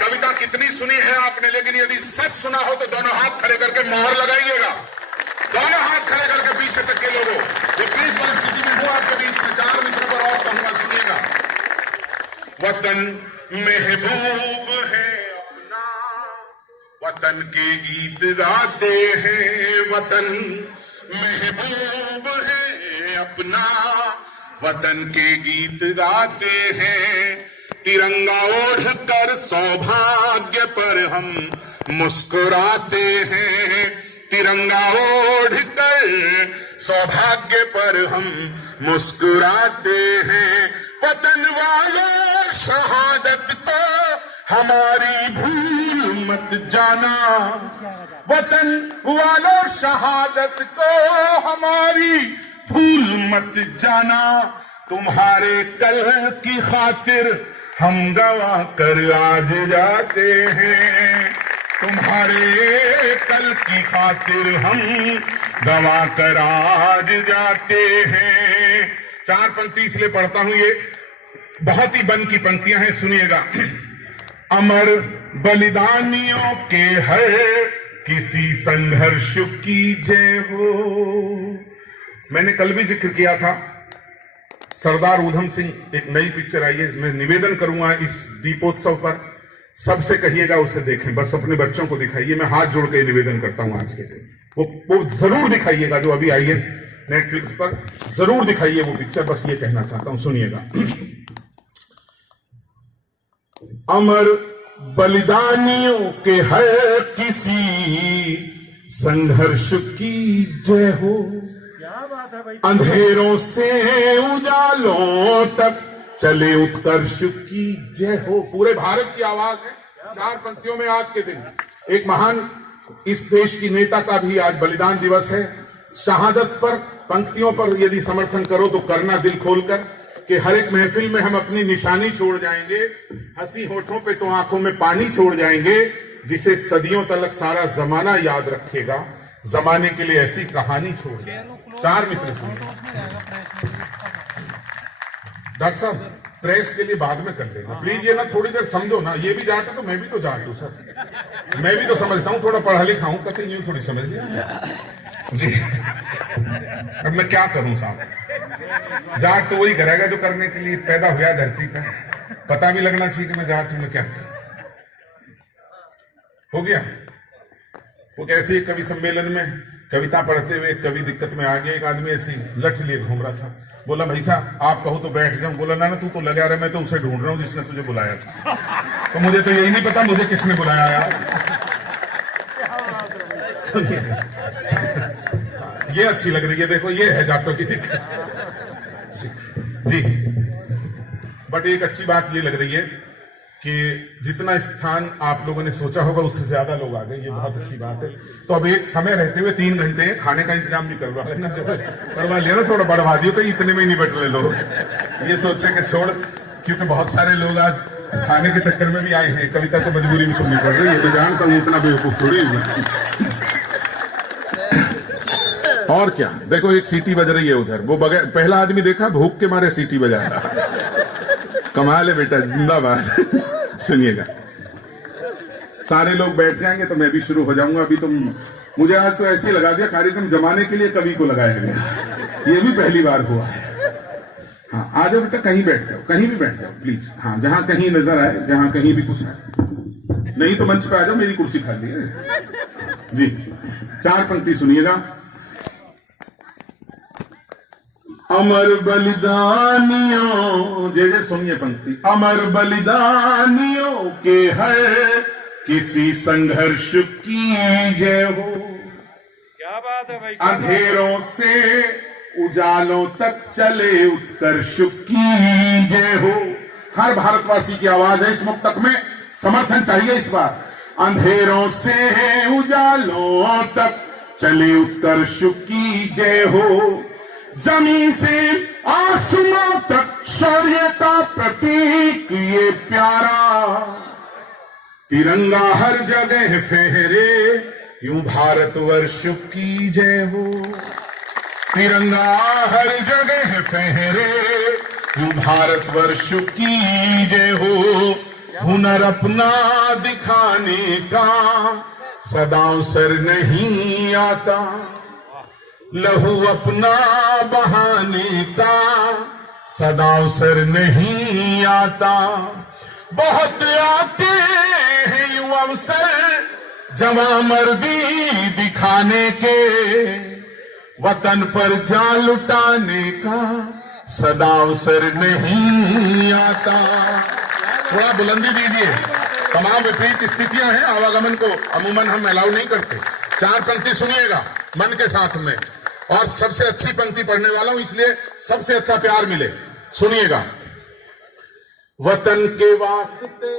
कविता कितनी सुनी है आपने, लेकिन यदि सच सुना हो तो दोनों हाथ खड़े करके मोहर लगाइएगा, दोनों हाथ खड़े करके पीछे तक के लोगों। विपरीत परिस्थिति में हूं आपके बीच में, 4 मित्रों पर और कहूंगा, सुनिएगा। वतन महबूब है अपना, वतन के गीत गाते हैं, वतन महबूब है अपना, वतन के गीत गाते हैं। तिरंगा ओढ़ कर सौभाग्य पर हम मुस्कुराते हैं, तिरंगा ओढ़ कर सौभाग्य पर हम मुस्कुराते हैं। वतन वालों शहादत को हमारी भूल मत जाना, वतन वालों शहादत को हमारी भूल मत जाना। तुम्हारे कल की खातिर हम गवा कर आज जाते हैं, तुम्हारे कल की खातिर हम गवा कर आज जाते हैं। 4 पंक्ति इसलिए पढ़ता हूं, ये बहुत ही बन की पंक्तियां हैं, सुनिएगा। अमर बलिदानियों के हर किसी संघर्ष की जय हो। मैंने कल भी जिक्र किया था, सरदार ऊधम सिंह एक नई पिक्चर आई है, इसमें निवेदन करूंगा इस दीपोत्सव पर, सबसे कहिएगा उसे देखें, बस अपने बच्चों को दिखाइए। मैं हाथ जोड़ के निवेदन करता हूं आज के दिन, वो जरूर दिखाइएगा, जो अभी आई है नेटफ्लिक्स पर, जरूर दिखाइए वो पिक्चर, बस ये कहना चाहता हूं, सुनिएगा। अमर बलिदानियों के हर किसी संघर्ष की जय हो, अंधेरों से उजालों तक चले उत्कर्ष की जय हो। पूरे भारत की आवाज है 4 पंक्तियों में आज के दिन। एक महान इस देश की नेता का भी आज बलिदान दिवस है। शहादत पर पंक्तियों पर यदि समर्थन करो तो करना दिल खोलकर, कि हर एक महफिल में हम अपनी निशानी छोड़ जाएंगे, हंसी होठों पे तो आंखों में पानी छोड़ जाएंगे, जिसे सदियों तक सारा जमाना याद रखेगा, जमाने के लिए ऐसी कहानी छोड़ जाए। 4 मित्र डॉक्टर साहब, प्रेस के लिए बाद में कर लेना प्लीज, ये ना थोड़ी देर समझो ना, ये भी जाट है तो मैं भी तो जाट हूं सर, मैं भी तो समझता हूं, थोड़ा पढ़ा लिखा हूं, कतई यूं थोड़ी समझ लिया जी। अब मैं क्या करूं साहब, जाट तो वही करेगा जो करने के लिए पैदा हुआ धरती पे, पता भी लगना चाहिए कि मैं जाट हूं, मैं क्या हो गया। वो कैसे कवि सम्मेलन में कविता पढ़ते हुए कवि दिक्कत में आ गया। एक आदमी ऐसी लठ लिए घूम रहा था, बोला भाई साहब आप कहो तो बैठ जाऊं। बोला ना तू तो लगा रहा, मैं तो उसे ढूंढ रहा हूं जिसने तुझे बुलाया था। तो मुझे तो यही नहीं पता मुझे किसने बुलाया यार। सुनिए, ये अच्छी लग रही है, देखो ये है जाटों की दिक्कत जी। बट एक अच्छी बात ये लग रही है कि जितना स्थान आप लोगों ने सोचा होगा उससे ज्यादा लोग आ गए, ये बहुत अच्छी बात है। तो अब एक समय रहते हुए 3 घंटे खाने का इंतजाम भी करवा लेना, करवा लिया ना, थोड़ा बढ़वा दियो तो इतने में ही निपट ले लोग। ये सोचे कि छोड़, क्योंकि बहुत सारे लोग आज खाने के चक्कर में भी आए हैं। कविता तो मजबूरी में सुननी पड़ रही है, मैं जानता हूँ, उतना बेवकूफ थोड़ी हूँ। और क्या, देखो एक सीटी बज रही है उधर, वो बगैर पहला आदमी देखा भूख के मारे सीटी बजा रहा। कमाल है बेटा, जिंदाबाद। सुनिएगा, सारे लोग बैठ जाएंगे तो मैं भी शुरू हो जाऊंगा। अभी तुम मुझे आज तो ऐसे ही लगा दिया कार्यक्रम जमाने के लिए कवि को लगाया गया, ये भी पहली बार हुआ है। हाँ आ जाओ बेटा, कहीं बैठ जाओ, कहीं भी बैठ जाओ प्लीज। हाँ जहां कहीं नजर आए, जहां कहीं भी कुछ आए, नहीं तो मंच पे आ जाओ, मेरी कुर्सी खाली है जी। 4 पंक्ति सुनिएगा। अमर बलिदानियों, जय सुनिए पंक्ति। अमर बलिदानियों के हर किसी संघर्ष की जय हो। क्या बात है भाई, अंधेरों से उजालों तक चले उत्कर्ष की जय हो। हर भारतवासी की आवाज है इस मुक्तक में, समर्थन चाहिए इस बार। अंधेरों से उजालों तक चले उत्कर्ष की जय हो। जमीन से आसमां तक शौर्य का प्रतीक ये प्यारा तिरंगा हर जगह फहरे, यूं भारतवर्ष की जय हो। तिरंगा हर जगह फहरे, यूं भारतवर्ष की जय हो। हुनर अपना दिखाने का सदा अवसर नहीं आता, लहू अपना बहाने का सदा अवसर नहीं आता। बहुत आते हैं यूं अवसर जवां मर्दी दिखाने के, वतन पर जान लुटाने का सदा अवसर नहीं आता। थोड़ा बुलंदी दीजिए। तमाम विपरीत स्थितियां हैं, आवागमन को अमूमन हम अलाउ नहीं करते। 4 पंक्ति सुनिएगा मन के साथ में, और सबसे अच्छी पंक्ति पढ़ने वाला हूं इसलिए सबसे अच्छा प्यार मिले। सुनिएगा। वतन के वास्ते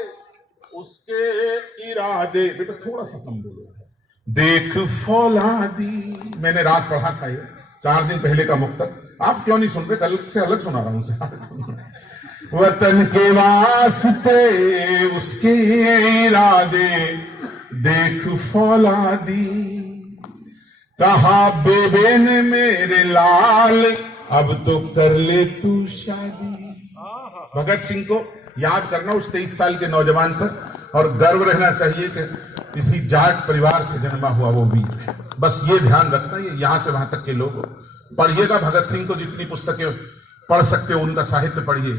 उसके इरादे, बेटा थोड़ा सा कम बोलो, देख फौलादी। मैंने रात पढ़ा था ये 4 दिन पहले का मुक्तक, आप क्यों नहीं सुन रहे? कल से अलग सुना रहा हूं। वतन के वास्ते उसके इरादे देख फौलादी, कहा बेबे ने मेरे लाल अब तो कर ले तू शादी। भगत सिंह को याद करना, उस 23 साल के नौजवान पर, और गर्व रहना चाहिए कि किसी जाट परिवार से जन्मा हुआ वो वीर है। बस ये ध्यान रखना, ये यहां से वहां तक के लोग पढ़िएगा भगत सिंह को, जितनी पुस्तकें पढ़ सकते हो उनका साहित्य पढ़िए।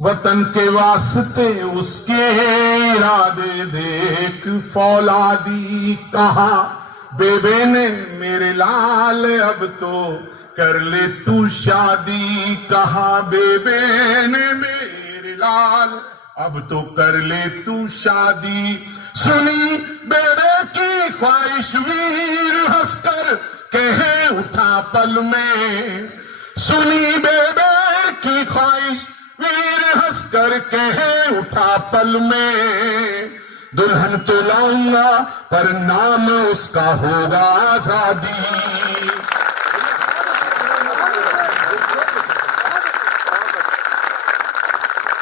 वतन के वास्ते उसके इरादे देख फौलादी, कहा बेबे ने मेरे लाल अब तो कर ले तू शादी। कहा बेबे ने मेरे लाल अब तो कर ले तू शादी। सुनी बेबे की ख्वाहिश वीर हंसकर कहे उठा पल में, सुनी बेबे की ख्वाहिश वीर हंसकर कहे उठा पल में। दुल्हन तो लाऊंगा पर नाम उसका होगा आजादी।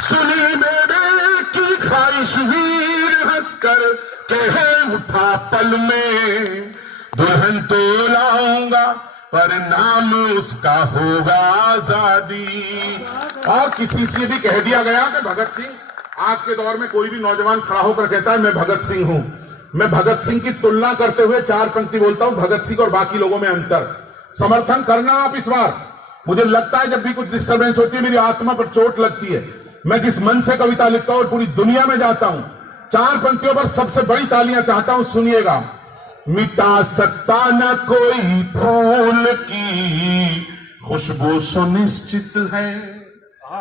सुनी बेबे की ख्वाहिश वीर हंसकर कहे उठा पल में। दुल्हन तो लाऊंगा पर नाम उसका होगा आजादी। और किसी से भी कह दिया गया कि भगत सिंह, आज के दौर में कोई भी नौजवान खड़ा होकर कहता है मैं भगत सिंह हूं, मैं भगत सिंह की तुलना करते हुए 4 पंक्ति बोलता हूं, भगत सिंह और बाकी लोगों में अंतर। समर्थन करना आप इस बार। मुझे लगता है जब भी कुछ डिस्टर्बेंस होती है मेरी आत्मा पर चोट लगती है। मैं जिस मन से कविता लिखता हूं और पूरी दुनिया में जाता हूं, 4 पंक्तियों पर सबसे बड़ी तालियां चाहता हूं, सुनिएगा। मिटा सकता न कोई फूल की खुशबू सुनिश्चित है,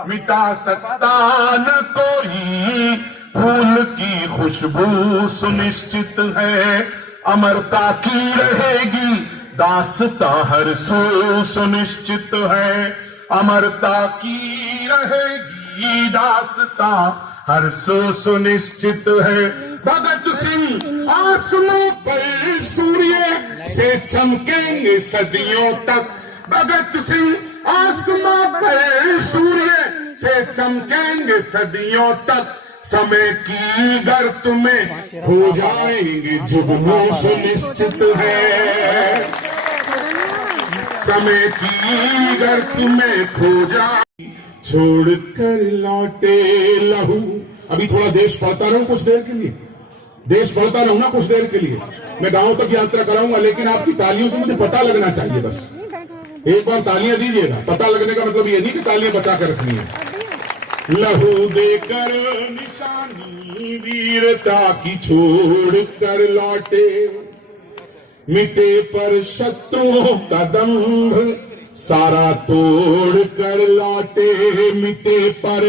मिटा सकता न कोई फूल की खुशबू सुनिश्चित है, अमरता की रहेगी दास्तां हर सू सुनिश्चित है, अमरता की रहेगी दास्तां हर सू सुनिश्चित है। भगत सिंह आसमां पर सूर्य से चमकेंगे सदियों तक, भगत सिंह आसमां पर सूर्य से चमकेंगे सदियों तक, समय की गर्त में हो जाएंगे जुगनू सुनिश्चित है, समय की गर्त में खो जाए छोड़कर लौटे लहू। अभी थोड़ा देश पढ़ता रहूं कुछ देर के लिए, देश पढ़ता रहूं ना कुछ देर के लिए। मैं गांव तक यात्रा कराऊंगा, लेकिन आपकी तालियों से मुझे पता लगना चाहिए। बस एक बार तालियां दीजिएगा। पता लगने का मतलब ये नहीं कि तालियां बचा कर रखनी है। लहू देकर निशानी वीरता की छोड़ कर लौटे, मिटे पर शत्रुओं का दंभ सारा तोड़ कर लौटे, मिटे पर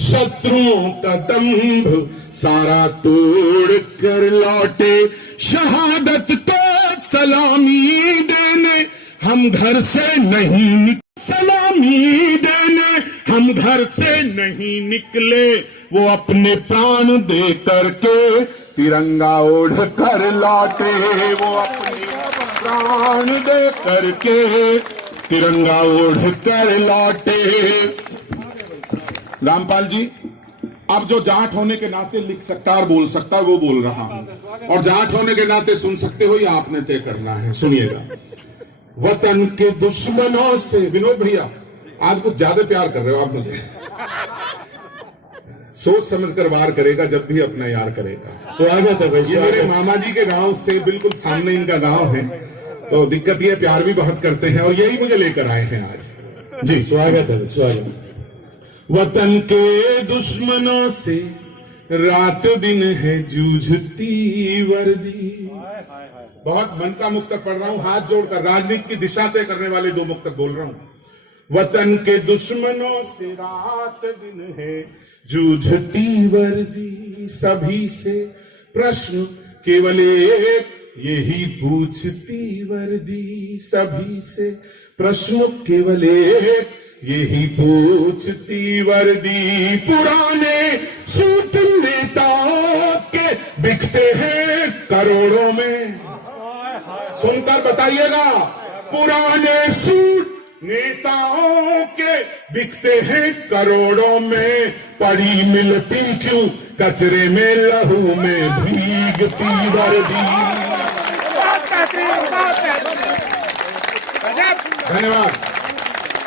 शत्रुओं का दंभ सारा तोड़ कर लौटे, शहादत को सलामी देने हम घर से नहीं सलामी देने हम घर से नहीं निकले, वो अपने प्राण दे करके तिरंगा ओढ़ कर लौटे, वो अपने प्राण दे करके तिरंगा ओढ़ कर लौटे। रामपाल जी, अब जो जाट होने के नाते लिख सकता और बोल सकता वो बोल रहा हूं, और जाट होने के नाते सुन सकते हो, ये आपने तय करना है। सुनिएगा। वतन के दुश्मनों से, विनोद भैया आज कुछ ज्यादा प्यार कर रहे हो आप मुझे, सोच समझ कर वार करेगा जब भी अपना यार करेगा। स्वागत है भाई। ये मेरे मामा जी के गांव से बिल्कुल सामने इनका गांव है, तो दिक्कत ये प्यार भी बहुत करते हैं, और यही मुझे लेकर आए हैं आज जी। स्वागत है, स्वागत। वतन के दुश्मनों से रात दिन है जूझती वर्दी। बहुत मन का मुक्तक पढ़ रहा हूं, हाथ जोड़कर राजनीति की दिशा तय करने वाले दो मुक्तक बोल रहा हूं। वतन के दुश्मनों से रात दिन है जूझती वर्दी, सभी से प्रश्न केवल एक यही पूछती वर्दी, सभी से प्रश्न केवल एक यही पूछती वर्दी। पुराने सूट नेताओं के बिकते हैं करोड़ों में, सुनकर बताइएगा। पुराने सूट नेताओं के बिकते हैं करोड़ों में, पड़ी मिलती क्यों कचरे में लहू में भीगती वर्दी। धन्यवाद।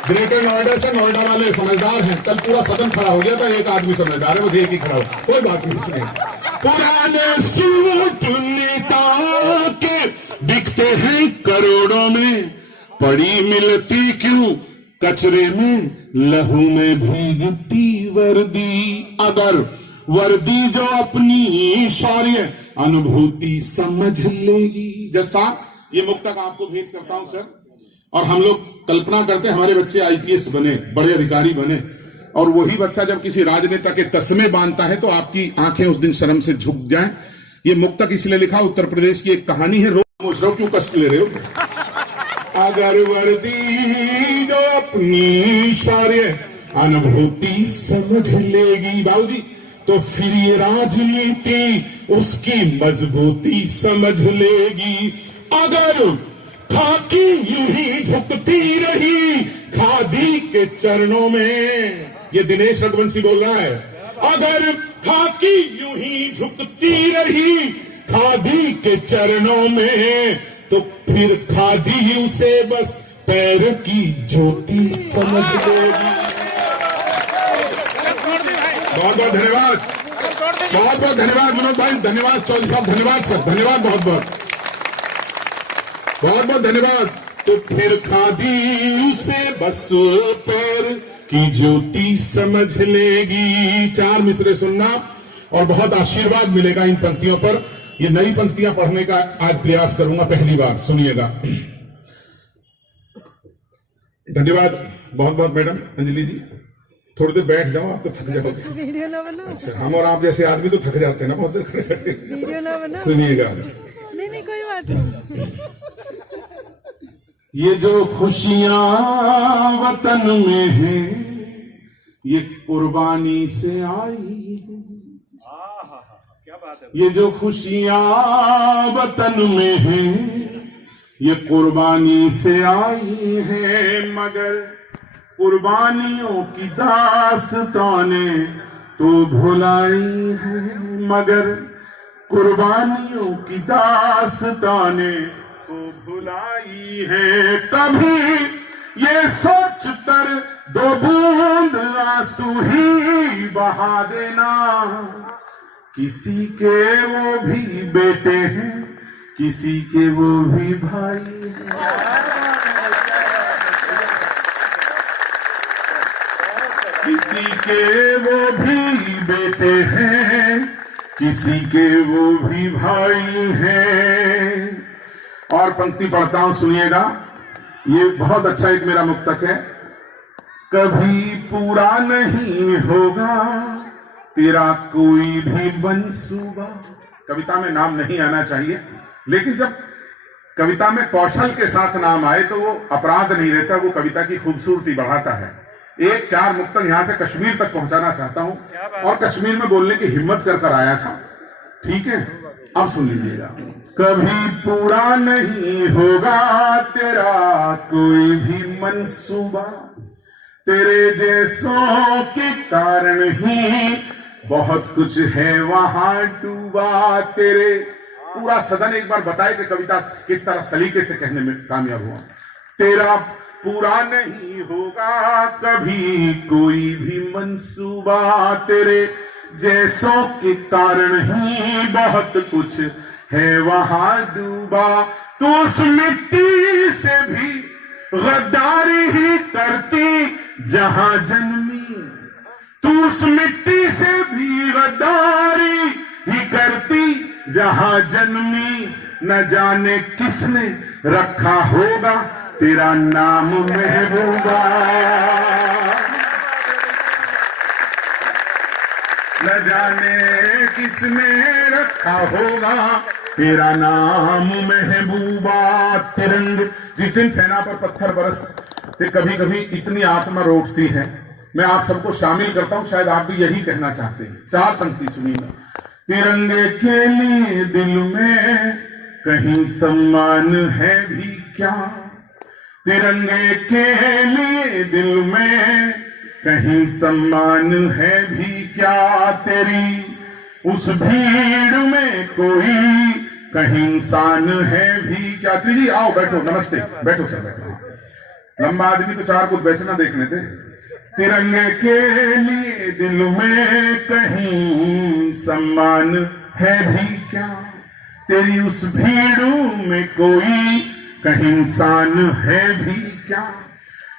ग्रेटर नोएडा से नोएडा वाले समझदार हैं, कल पूरा सदन खड़ा हो गया था, एक आदमी समझदार है, वो एक ही खड़ा हो, कोई बात नहीं सुने। पुराने सूट नेताओं के बिकते हैं करोड़ों में, पड़ी मिलती क्यों कचरे में लहू में भीगती वर्दी। अगर वर्दी जो अपनी शौर्य अनुभूति समझ लेगी। जैसा ये मुक्तक आपको भेंट करता हूं सर, और हम लोग कल्पना करते हैं हमारे बच्चे आईपीएस बने, बड़े अधिकारी बने, और वही बच्चा जब किसी राजनेता के तस्मे बांधता है तो आपकी आंखें उस दिन शर्म से झुक जाएं। ये मुक्तक इसलिए लिखा, उत्तर प्रदेश की एक कहानी है। रोज पूछ रहे हो क्यों कष्ट ले रहे हो? अगर वर्दी जो अपनी शौर्य अनुभूति समझ लेगी बाबूजी, तो फिर ये राजनीति उसकी मजबूती समझ लेगी। अगर खाकी यूं ही झुकती रही खादी के चरणों में, ये दिनेश रघुवंशी बोल रहा है। अगर खाकी यूं ही झुकती रही खादी के चरणों में, तो फिर खादी उसे बस पैर की ज्योति समझ लेगी। बहुत बहुत धन्यवाद, बहुत बहुत धन्यवाद मनोज भाई, धन्यवाद चौधरी साहब, धन्यवाद सर, धन्यवाद बहुत बहुत बहुत बहुत धन्यवाद। तो फिर खादी उसे बस पैर की ज्योति समझ लेगी। चार मिसरे सुनना और बहुत आशीर्वाद मिलेगा इन पंक्तियों पर। ये नई पंक्तियां पढ़ने का आज प्रयास करूंगा, पहली बार सुनिएगा। धन्यवाद बहुत बहुत मैडम अंजलि जी, थोड़ी देर बैठ जाओ, आप तो थक जाओगे। वीडियो ना बनो। अच्छा, हम और आप जैसे आदमी तो थक जाते हैं ना बहुत देर खड़े खड़े। वीडियो ना बनो। सुनिएगा। नहीं कोई बात नहीं। ये जो खुशियां वतन में हैं, ये कुर्बानी से आई है। क्या बात है। ये जो खुशियां वतन में हैं, ये कुर्बानी से आई है, मगर कुर्बानियों की दास्तानें तो भुलाई है, मगर कुर्बानियों की दास्तानें तो भुलाई है। कभी ये सोच कर दो बूंद आंसू ही बहा देना, किसी के वो भी बेटे हैं, किसी के वो भी भाई हैं, किसी के वो भी बेटे हैं, किसी के वो भी भाई हैं। और पंक्ति पढ़ता हूं, सुनिएगा। ये बहुत अच्छा एक मेरा मुक्तक है। कभी पूरा नहीं होगा तेरा कोई भी मंसूबा। कविता में नाम नहीं आना चाहिए, लेकिन जब कविता में कौशल के साथ नाम आए तो वो अपराध नहीं रहता, वो कविता की खूबसूरती बढ़ाता है। एक 4 मुक्तक यहां से कश्मीर तक पहुंचाना चाहता हूं, और कश्मीर में बोलने की हिम्मत कर आया था। ठीक है, अब सुन लीजिएगा। कभी पूरा नहीं होगा तेरा कोई भी मंसूबा, तेरे जैसों के कारण ही बहुत कुछ है वहां डूबा। तेरे पूरा सदन एक बार बताए कि कविता किस तरह सलीके से कहने में कामयाब हुआ। तेरा पूरा नहीं होगा कभी कोई भी मंसूबा, तेरे जैसों के कारण ही बहुत कुछ है वहां डूबा। तो उस मिट्टी से भी गद्दारी ही करती जहां जन्मी, तू उस मिट्टी से भी गद्दारी ही करती जहां जन्मी। न जाने किसने रखा होगा तेरा नाम महबूबा, न जाने किसने रखा होगा तेरा नाम महबूबा। तिरंग जिस दिन सेना पर पत्थर बरसते कभी कभी इतनी आत्मा रोकती है, मैं आप सबको शामिल करता हूं, शायद आप भी यही कहना चाहते हैं। 4 पंक्ति सुनिएगा। तिरंगे के लिए दिल में कहीं सम्मान है भी क्या, तिरंगे के लिए दिल में कहीं सम्मान है भी क्या। तेरी उस भीड़ में कोई कहीं इंसान है भी क्या। जी आओ बैठो, नमस्ते, बैठो सर बैठो। लंबा आदमी तो 4 कुछ बेचना देखने थे। तिरंगे के लिए दिल में कहीं सम्मान है भी क्या, तेरी उस भीड़ में कोई कहीं इंसान है भी क्या।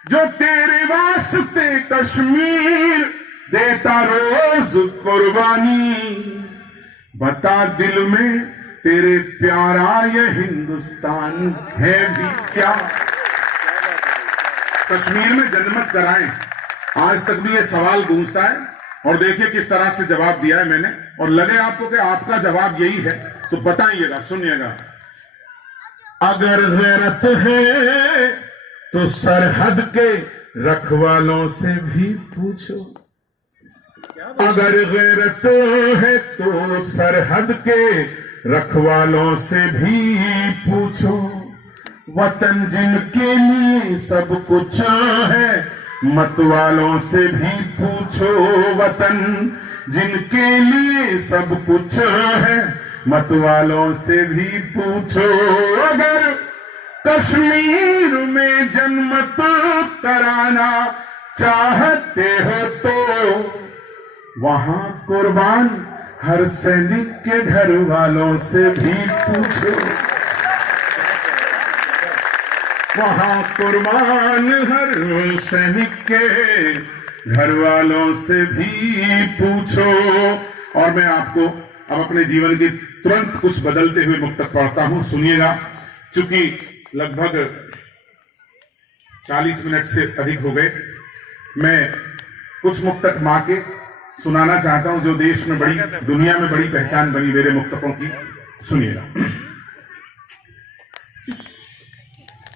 जो तेरे वास्ते कश्मीर देता रोज कुर्बानी, बता दिल में तेरे प्यारा ये हिंदुस्तान है भी क्या। कश्मीर में जनमत कराएं, आज तक भी ये सवाल गूंजता है, और देखिए किस तरह से जवाब दिया है मैंने, और लगे आपको कि आपका जवाब यही है तो बताइएगा, सुनिएगा। अगर गैरत है तो सरहद के रखवालों से भी पूछो, अगर गैरत है तो सरहद के रखवालों से भी पूछो। वतन जिनके लिए सब कुछ है मत वालों से भी पूछो, वतन जिनके लिए सब कुछ है मत वालों से भी पूछो। अगर कश्मीर में जन्मत कराना चाहते हो तो वहां कुर्बान हर सैनिक के घर वालों से भी पूछो, वहां कुर्बान हर सैनिक के घर वालों से भी पूछो। और मैं आपको अब अपने जीवन के तुरंत कुछ बदलते हुए मुक्तक पढ़ता हूं, सुनिएगा। चूंकि लगभग 40 मिनट से अधिक हो गए, मैं कुछ मुक्तक मां के सुनाना चाहता हूं जो देश में बड़ी, दुनिया में बड़ी पहचान बनी मेरे मुक्तकों की। सुनिएगा।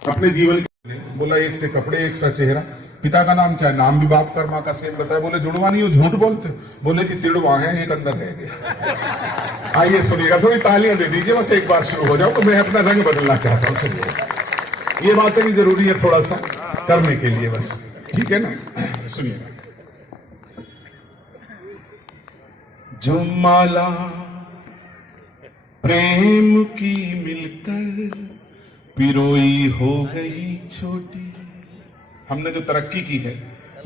अपने जीवन बोला, एक से कपड़े एक सा चेहरा, पिता का नाम क्या है, नाम भी बाप कर मां का सेम बताया। बोले जुड़वा नहीं हो, झूठ बोलते। बोले कि तिड़वा है, एक अंदर रह गया। आइए सुनिएगा, थोड़ी तालियां दे दीजिए, बस एक बार शुरू हो जाओ तो मैं अपना रंग बदलना चाहता हूं। सुनिएगा, ये बातें भी जरूरी है थोड़ा सा करने के लिए, बस ठीक है ना। सुनिएगा। जो माला प्रेम की मिलकर पिरोई हो गई छोटी। हमने जो तरक्की की है,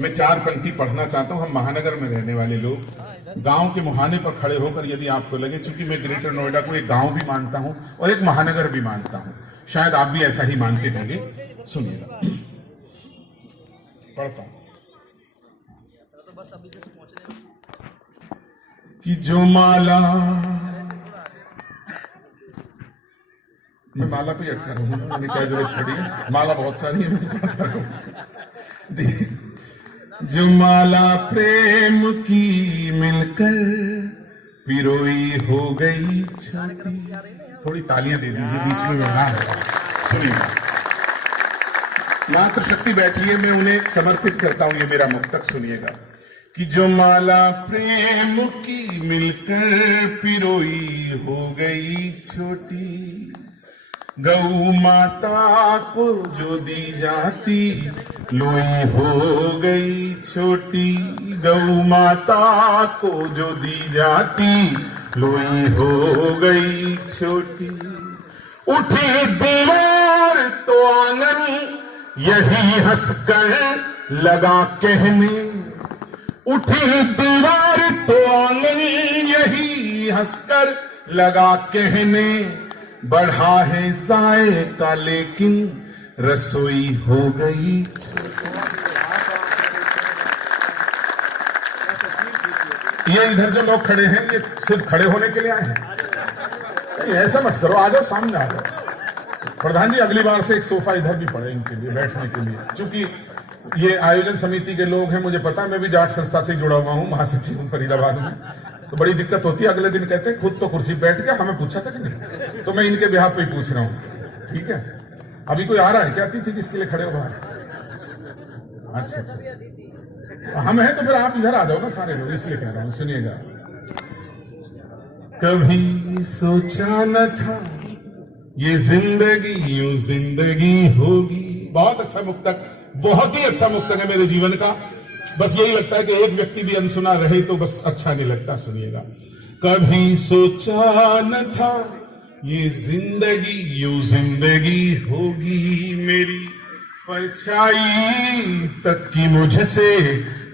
मैं 4 पंक्ति पढ़ना चाहता हूं। हम महानगर में रहने वाले लोग गांव के मुहाने पर खड़े होकर यदि आपको लगे, चूंकि मैं ग्रेटर नोएडा को एक गांव भी मानता हूं और एक महानगर भी मानता हूं, शायद आप भी ऐसा ही मानते होंगे। सुनिएगा, पढ़ता हूं कि जो माला, मैं माला पे अटका रहूंगा, मैंने क्या जरूरत पड़ी है, माला बहुत सारी है, मैं पढ़ता रहूंगा जी। जो माला प्रेम की मिलकर पिरोई हो गई छाती। थोड़ी तालियां दे दीजिए, बीच में ना है। सुनिए, मातृशक्ति बैठी है, मैं उन्हें समर्पित करता हूं ये मेरा मुक्तक। सुनिएगा कि जो माला प्रेम की मिलकर पिरोई हो गई छोटी, गौ माता को जो दी जाती लोई हो गई छोटी। गौ माता को जो दी जाती लोई हो गई छोटी। उठी दीवार तो आंगन यही हंसकर लगा कहने। उठी दीवार तो आंगन यही हंसकर लगा कहने। बढ़ा है जायका लेकिन रसोई हो गई। ये इधर जो लोग खड़े हैं, ये सिर्फ खड़े होने के लिए आए हैं? ऐसा मत करो, आ जाओ, सामने आ जाओ। प्रधान जी, अगली बार से एक सोफा इधर भी पड़े इनके लिए बैठने के लिए, क्योंकि ये आयोजन समिति के लोग हैं, मुझे पता, मैं भी जाट संस्था से जुड़ा हुआ हूँ, महासचिव हूँ फरीदाबाद में, तो बड़ी दिक्कत होती है। अगले दिन कहते हैं खुद तो कुर्सी बैठ गया, हमें पूछा था कि नहीं, तो मैं इनके बिहार पे ही पूछ रहा हूँ। ठीक है, अभी कोई आ रहा है क्या अतिथि जिसके लिए खड़े हो बाहर? अच्छा, हम हैं तो फिर आप इधर आ जाओ ना सारे लोग, इसलिए कह रहा हूँ। सुनिएगा, कभी सोचा न था ये जिंदगी यूं जिंदगी होगी। बहुत अच्छा मुक्तक, बहुत ही अच्छा मुक्तक है मेरे जीवन का। बस यही लगता है कि एक व्यक्ति भी अनसुना रहे तो बस अच्छा नहीं लगता। सुनिएगा, कभी सोचा न था ये जिंदगी यूं जिंदगी होगी। मेरी परछाई तक की मुझसे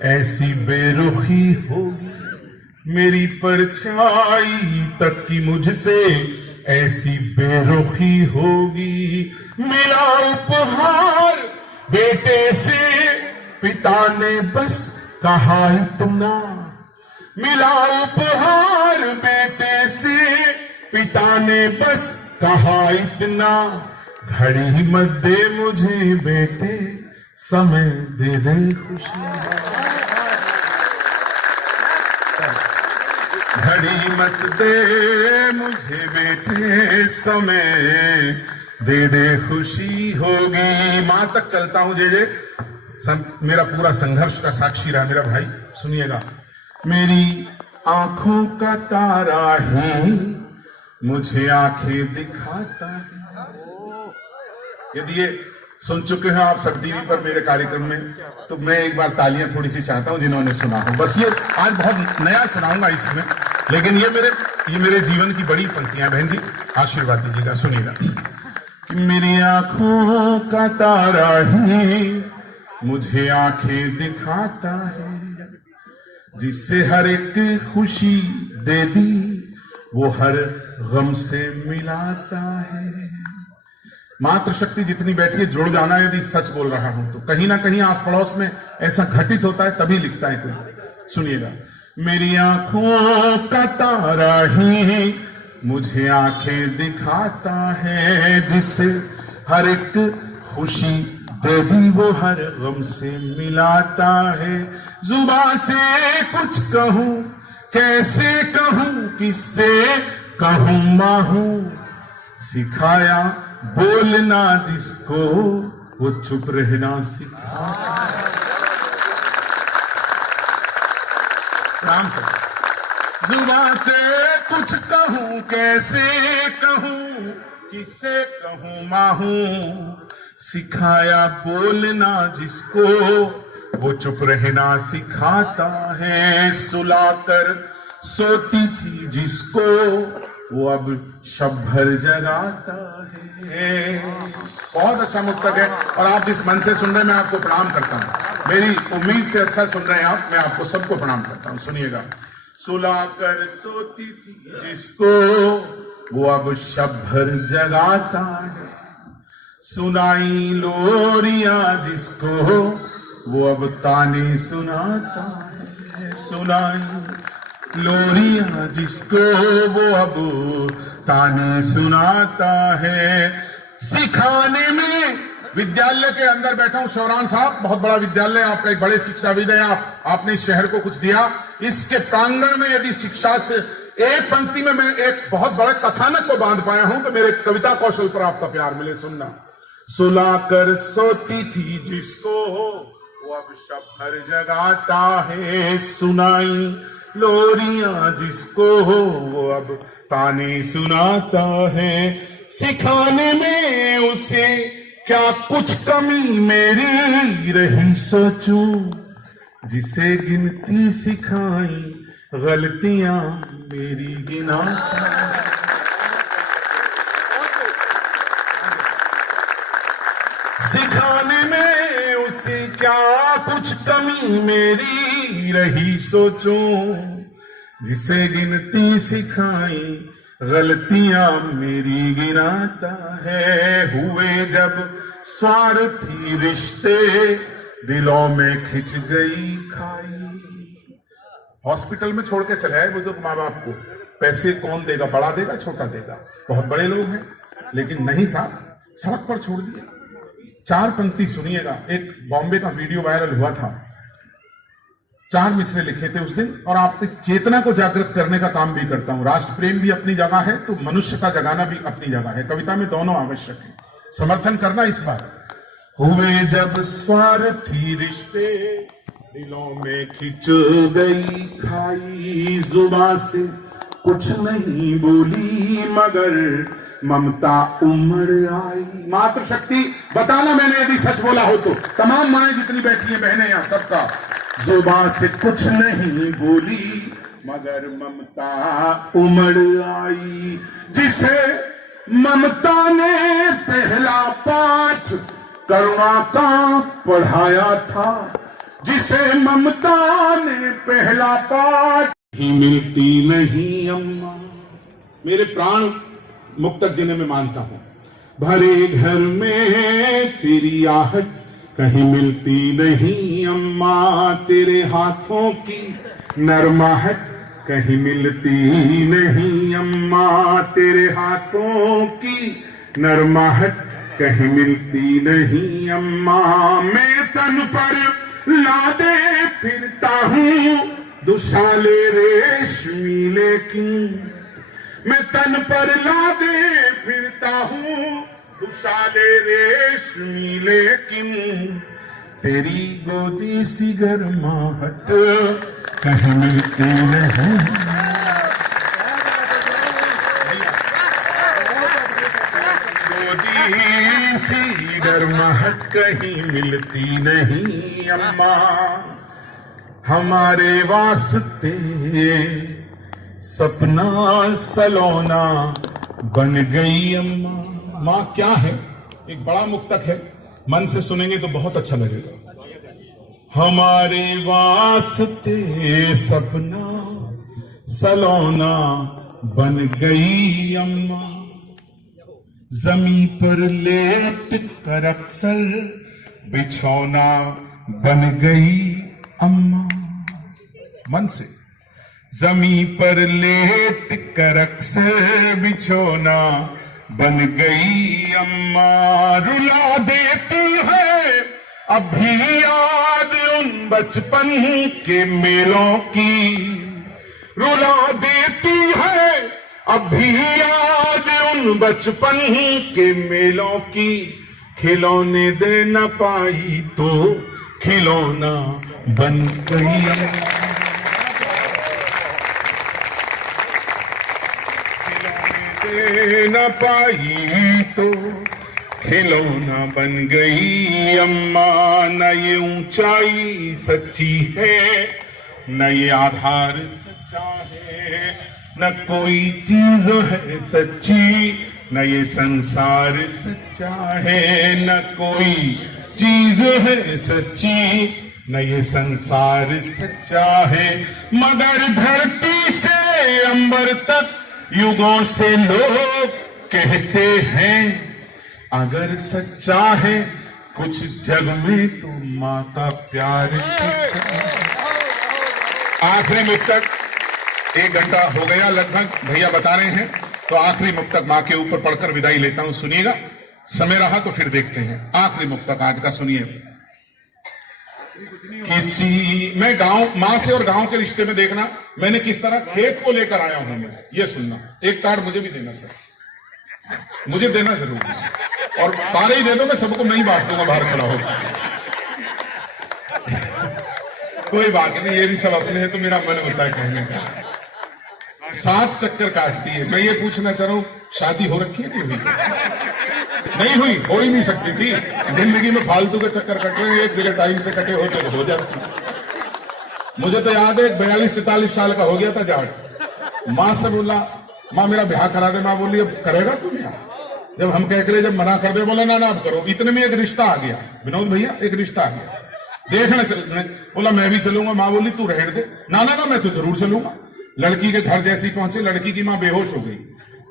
ऐसी बेरुखी होगी। मेरी परछाई तक की मुझसे ऐसी बेरुखी होगी। मिला उपहार बेटे से पिता ने बस कहा इतना। मिला उपहार बेटे से पिता ने बस कहा इतना। घड़ी मत दे मुझे बेटे, समय दे दे खुशी। घड़ी मत दे मुझे बेटे, समय दे दे खुशी होगी। मां तक चलता हूं जे मेरा पूरा संघर्ष का साक्षी रहा मेरा भाई। सुनिएगा, मेरी आंखों का तारा ही मुझे आंखें दिखाता है। यदि ये सुन चुके हैं आप सब टीवी पर मेरे कार्यक्रम में, तो मैं एक बार तालियां थोड़ी सी चाहता हूं जिन्होंने सुना हो। बस ये आज बहुत नया सुनाऊंगा इसमें, लेकिन ये मेरे जीवन की बड़ी पंक्तियां। बहन जी आशीर्वाद दीजिएगा। सुनिएगा कि मेरी आंखों का तारा ही मुझे आंखें दिखाता है। जिससे हर एक खुशी दे दी वो हर गम से मिलाता है। मातृशक्ति जितनी बैठी है, जुड़ जाना। यदि सच बोल रहा हूं तो कहीं ना कहीं आस पड़ोस में ऐसा घटित होता है, तभी लिखता है कोई। सुनिएगा, मेरी आंखों का तारा ही मुझे आंखें दिखाता है, जिसे हर एक खुशी दे दी वो हर गम से मिलाता है। जुबान से कुछ कहूं कैसे कहूं, किससे कहूं माहू, सिखाया बोलना जिसको वो चुप रहना सिखाता है। राम से जुबान से कुछ कहूं कैसे कहूं, किससे कहूं माहू, सिखाया बोलना जिसको वो चुप रहना सिखाता है। सुलाकर सोती थी जिसको वो अब शब भर जगाता है। बहुत अच्छा मुक्तक है और आप जिस मन से सुन रहे हैं मैं आपको प्रणाम करता हूं। मेरी उम्मीद से अच्छा सुन रहे हैं आप, मैं आपको सबको प्रणाम करता हूं। सुनिएगा। सुलाकर सोती थी जिसको वो अब शब भर जगाता है, सुनाई लोरियां जिसको वो अब ताने सुनाता है, सुनाई लोरियां जिसको वो अब ताने सुनाता है। सिखाने में विद्यालय के अंदर बैठा हूं, शौरान साहब बहुत बड़ा विद्यालय, आपका एक बड़े शिक्षाविद है, आपने इस शहर को कुछ दिया। इसके प्रांगण में यदि शिक्षा से एक पंक्ति में मैं एक बहुत बड़े कथानक को बांध पाया हूं तो मेरे कविता कौशल पर आपका प्यार मिले। सुनना। सुलाकर सोती थी जिसको वो अब शब भर जगाता है, सुनाई लोरियां जिसको वो अब ताने सुनाता है। सिखाने में उसे क्या कुछ कमी मेरी रही सोचूं, जिसे गिनती सिखाई गलतियां मेरी गिनाता है। सिखाने में उसे क्या कुछ कमी मेरी रही सोचूं, जिसे गिनती सिखाई गलतियां मेरी गिनाता है। हुए जब स्वार्थी रिश्ते दिलों में खिंच गई खाई, हॉस्पिटल में छोड़ के चले आए बुजुर्ग माँ बाप को, पैसे कौन देगा, बड़ा देगा छोटा देगा, बहुत बड़े लोग हैं, लेकिन नहीं साहब सड़क पर छोड़ दिया। 4 पंक्ति सुनिएगा। एक बॉम्बे का वीडियो वायरल हुआ था, 4 मिसरे लिखे थे उस दिन, और आपकी चेतना को जागृत करने का काम भी करता हूं। राष्ट्र प्रेम भी अपनी जगह है तो मनुष्यता जगाना भी अपनी जगह है, कविता में दोनों आवश्यक है, समर्थन करना इस बार। हुए जब स्वार्थी रिश्ते दिलों में खिंच गई खाई, जुबान से कुछ नहीं बोली मगर ममता उमड़ आई। मातृशक्ति बताना मैंने यदि सच बोला हो तो, तमाम माएं जितनी बैठी हैं बहनें यहां सबका, जुबान से कुछ नहीं बोली मगर ममता उमड़ आई। जिसे ममता ने पहला पाठ करुणा का पढ़ाया था, जिसे ममता ने पहला पाठ ही मिलती नहीं अम्मा। मेरे प्राण मुक्तक जिन्हें मैं मानता हूं, भरे घर में तेरी आहट कहीं मिलती नहीं अम्मा, तेरे हाथों की नरमाहट कहीं मिलती नहीं अम्मा, तेरे हाथों की नरमाहट कहीं मिलती नहीं अम्मा। मैं तन पर लादे फिरता हूँ दुशाले रेशमी, लेकिन मैं तन पर लादे फिरता हूँ दुशाले रेशमी, लेकिन तेरी गोदी सी गर्माहट कहीं मिलती नहीं। गोदी सी गर्माहट कहीं मिलती नहीं अम्मा, हमारे वास्ते सपना सलोना बन गई अम्मा। माँ क्या है, एक बड़ा मुक्तक है, मन से सुनेंगे तो बहुत अच्छा लगेगा। हमारे वास्ते सपना सलोना बन गई अम्मा, जमी पर लेट कर अक्सर बिछौना बन गई अम्मा। मन से जमी पर लेट कर अक्सर बिछोना बन गई अम्मा। रुला देती है अब भी याद उन बचपन के मेलों की, रुला देती है अब भी याद उन बचपन के मेलों की। खिलौने दे न पाई तो खिलौना बन गई अम्मा। खिलौने दे न पाई तो खिलौना बन गई अम्मा। न ये ऊंचाई सच्ची है न ये आधार सच्चा है, न कोई चीज है सच्ची न ये संसार सच्चा है, न कोई चीज है सच्ची न ये संसार सच्चा है। मगर धरती से अंबर तक युगों से लोग कहते हैं, अगर सच्चा है कुछ जग में तो माँ का प्यार सच्चा है। आखिरी मुक्तक 1 घंटा हो गया लगभग, भैया बता रहे हैं, तो आखिरी मुक्तक माँ के ऊपर पढ़कर विदाई लेता हूं। सुनिएगा, समय रहा तो फिर देखते हैं। आखिरी मुक्तक आज का सुनिए। मैं गांव, माँ से और गांव के रिश्ते में देखना मैंने किस तरह खेत को लेकर आया हूं मैं, ये सुनना। एक कार्ड मुझे भी देना सर, मुझे देना जरूर, और सारे ही दे दो, मैं सबको नहीं बांट दूंगा बाहर खड़ा होकर। कोई बात नहीं, ये भी सब अपने हैं तो मेरा मन होता है कहने का। 7 चक्कर काटती है। मैं ये पूछना चाह रहा हूं, शादी हो रखी है? नहीं हुई, नहीं हुई, हो ही नहीं सकती थी। जिंदगी में फालतू के चक्कर कट रहे हैं, एक जगह टाइम से कटे होते तो हो जाती। मुझे तो याद है 42-43 साल का हो गया था जाट, माँ से बोला माँ मेरा ब्याह करा दे। माँ बोली अब करेगा तू ब्याह? जब हम कह रहे, जब मना कर दे, बोला ना ना अब करो। इतने में एक रिश्ता आ गया, विनोद भैया एक रिश्ता आ गया, देखना चलने। बोला मैं भी चलूंगा। माँ बोली तू रहने दे। ना ना ना मैं तो जरूर चलूंगा। लड़की के घर जैसी पहुंचे, लड़की की माँ बेहोश हो गई।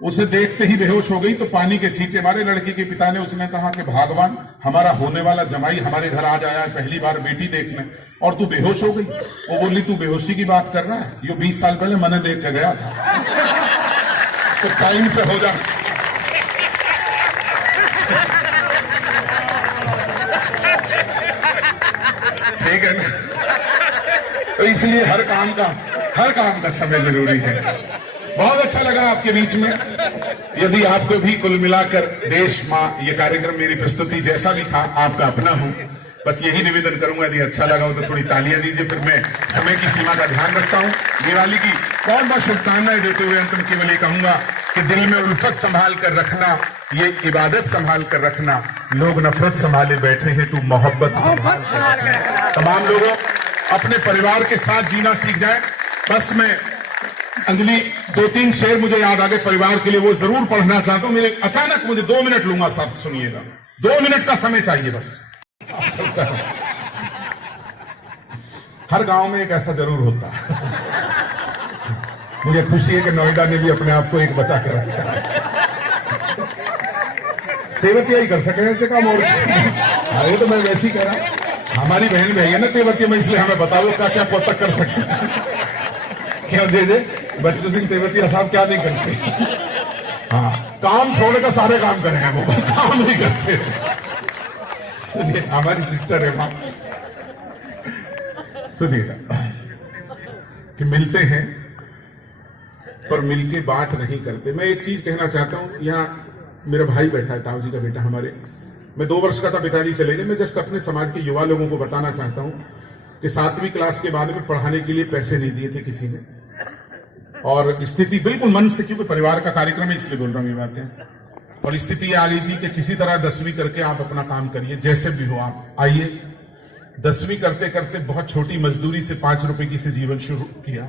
उसे देखते ही बेहोश हो गई तो पानी के छींचे मारे लड़की के पिता ने। उसने कहा कि भगवान, हमारा होने वाला जमाई हमारे घर आज आया है पहली बार बेटी देखने, और तू बेहोश हो गई। वो बोली तू बेहोशी की बात कर रहा है, ये 20 साल पहले मैंने देख के गया था, तो टाइम से हो जा। ठीक है ना? तो इसलिए हर काम का समय जरूरी है। बहुत अच्छा लगा आपके बीच में। यदि आपको भी कुल मिलाकर देश माँ ये कार्यक्रम, मेरी प्रस्तुति जैसा भी था, आपका अपना हो, बस यही निवेदन करूंगा। यदि अच्छा लगा हो तो थोड़ी तालियां दीजिए। फिर मैं समय की सीमा का ध्यान रखता हूं। दिवाली की बहुत बहुत शुभकामनाएं देते हुए अंत में केवल ये कहूंगा कि दिल में उल्फत संभाल कर रखना, ये इबादत संभाल कर रखना। लोग नफरत संभाले बैठे हैं, तू मोहब्बत संभाल कर रखना। तमाम लोगों अपने परिवार के साथ जीना सीख जाए। बस मैं अंजलि 2-3 शेर मुझे याद आ गए परिवार के लिए, वो जरूर पढ़ना चाहता हूं। मेरे अचानक मुझे 2 मिनट लूंगा, सब सुनिएगा, 2 मिनट का समय चाहिए बस। हर गांव में एक ऐसा जरूर होता है। मुझे खुशी है कि नोएडा ने भी अपने आप को एक बचा के रखा। तेवतिया ही कर सके ऐसे काम, और ये तो मैं वैसे ही कह रहा। हमारी बहन में है ना तेवतिया में, इसलिए हमें बताओ क्या क्या पोतक कर सकते। क्यों दे बच्चों सिंह तेवतिया साहब क्या नहीं करते? हाँ, काम छोड़कर सारे काम कर रहे हैं, वो काम नहीं करते। सुनिए, हमारी सिस्टर है वहां, सुनिएगा कि मिलते हैं पर मिलके बात नहीं करते। मैं एक चीज कहना चाहता हूं, यहाँ मेरा भाई बैठा है, ताऊ जी का बेटा हमारे। मैं 2 वर्ष का था, पिताजी चले गए। मैं जस्ट अपने समाज के युवा लोगों को बताना चाहता हूं कि 7वीं क्लास के बाद में पढ़ाने के लिए पैसे नहीं दिए थे किसी ने, और स्थिति बिल्कुल मन से, क्योंकि परिवार का कार्यक्रम है इसलिए बोल रहा हूं ये बातें। और स्थिति ये आ गई थी कि किसी तरह 10वीं करके आप अपना काम करिए, जैसे भी हो आप आइए। 10वीं करते करते बहुत छोटी मजदूरी से 5 रुपए की से जीवन शुरू किया।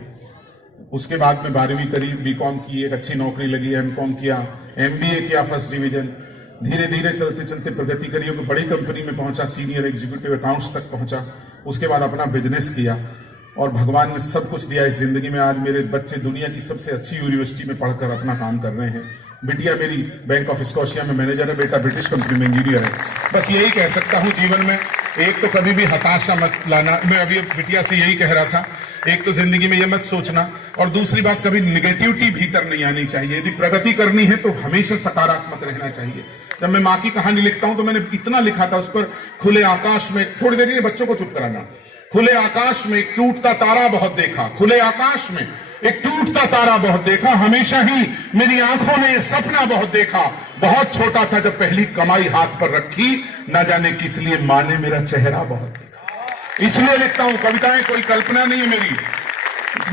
उसके बाद में 12वीं करी, बीकॉम की, एक अच्छी नौकरी लगी, एमकॉम किया, एमबीए किया फर्स्ट डिवीजन। धीरे धीरे चलते चलते प्रगति करी, एक बड़ी कंपनी में पहुंचा, सीनियर एग्जीक्यूटिव अकाउंट्स तक पहुंचा। उसके बाद अपना बिजनेस किया, और भगवान ने सब कुछ दिया इस जिंदगी में। आज मेरे बच्चे दुनिया की सबसे अच्छी यूनिवर्सिटी में पढ़कर अपना काम कर रहे हैं। बिटिया मेरी बैंक ऑफ स्कॉशिया में मैनेजर है, बेटा ब्रिटिश कंपनी में इंजीनियर है। बस यही कह सकता हूं जीवन में एक तो कभी भी हताशा मत लाना, मैं अभी बिटिया से यही कह रहा था, एक तो जिंदगी में यह मत सोचना, और दूसरी बात कभी निगेटिविटी भीतर नहीं आनी चाहिए। यदि प्रगति करनी है तो हमेशा सकारात्मक रहना चाहिए। जब मैं माँ की कहानी लिखता हूं तो मैंने इतना लिखा था उस पर, खुले आकाश में, थोड़ी देर बच्चों को चुप कराना, खुले आकाश में एक टूटता तारा बहुत देखा, खुले आकाश में एक टूटता तारा बहुत देखा, हमेशा ही मेरी आंखों ने यह सपना बहुत देखा, बहुत छोटा था जब पहली कमाई हाथ पर रखी, न जाने किस लिए मां ने मेरा चेहरा बहुत देखा। इसलिए लिखता हूं कविताएं, कोई कल्पना नहीं है मेरी।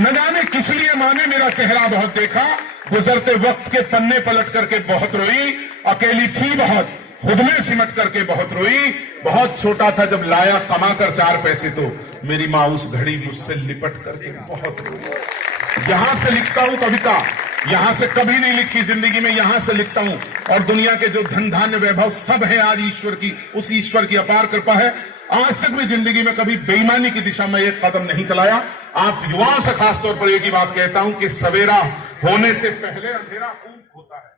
न जाने किस लिए मां ने मेरा चेहरा बहुत देखा, गुजरते वक्त के पन्ने पलट करके बहुत रोई, अकेली थी बहुत, खुद में सिमट करके बहुत रोई, बहुत छोटा था जब लाया कमा कर 4 पैसे तो मेरी मां उस घड़ी मुझसे लिपट करके बहुत रोई। यहां से लिखता हूं कविता, यहां से कभी नहीं लिखी जिंदगी में, यहां से लिखता हूं। और दुनिया के जो धन धान्य वैभव सब है आज ईश्वर की, उस ईश्वर की अपार कृपा है। आज तक मैं जिंदगी में कभी बेईमानी की दिशा में एक कदम नहीं चलाया। आप युवाओं से खासतौर पर एक ही बात कहता हूं कि सवेरा होने से पहले अंधेरा खूब होता है,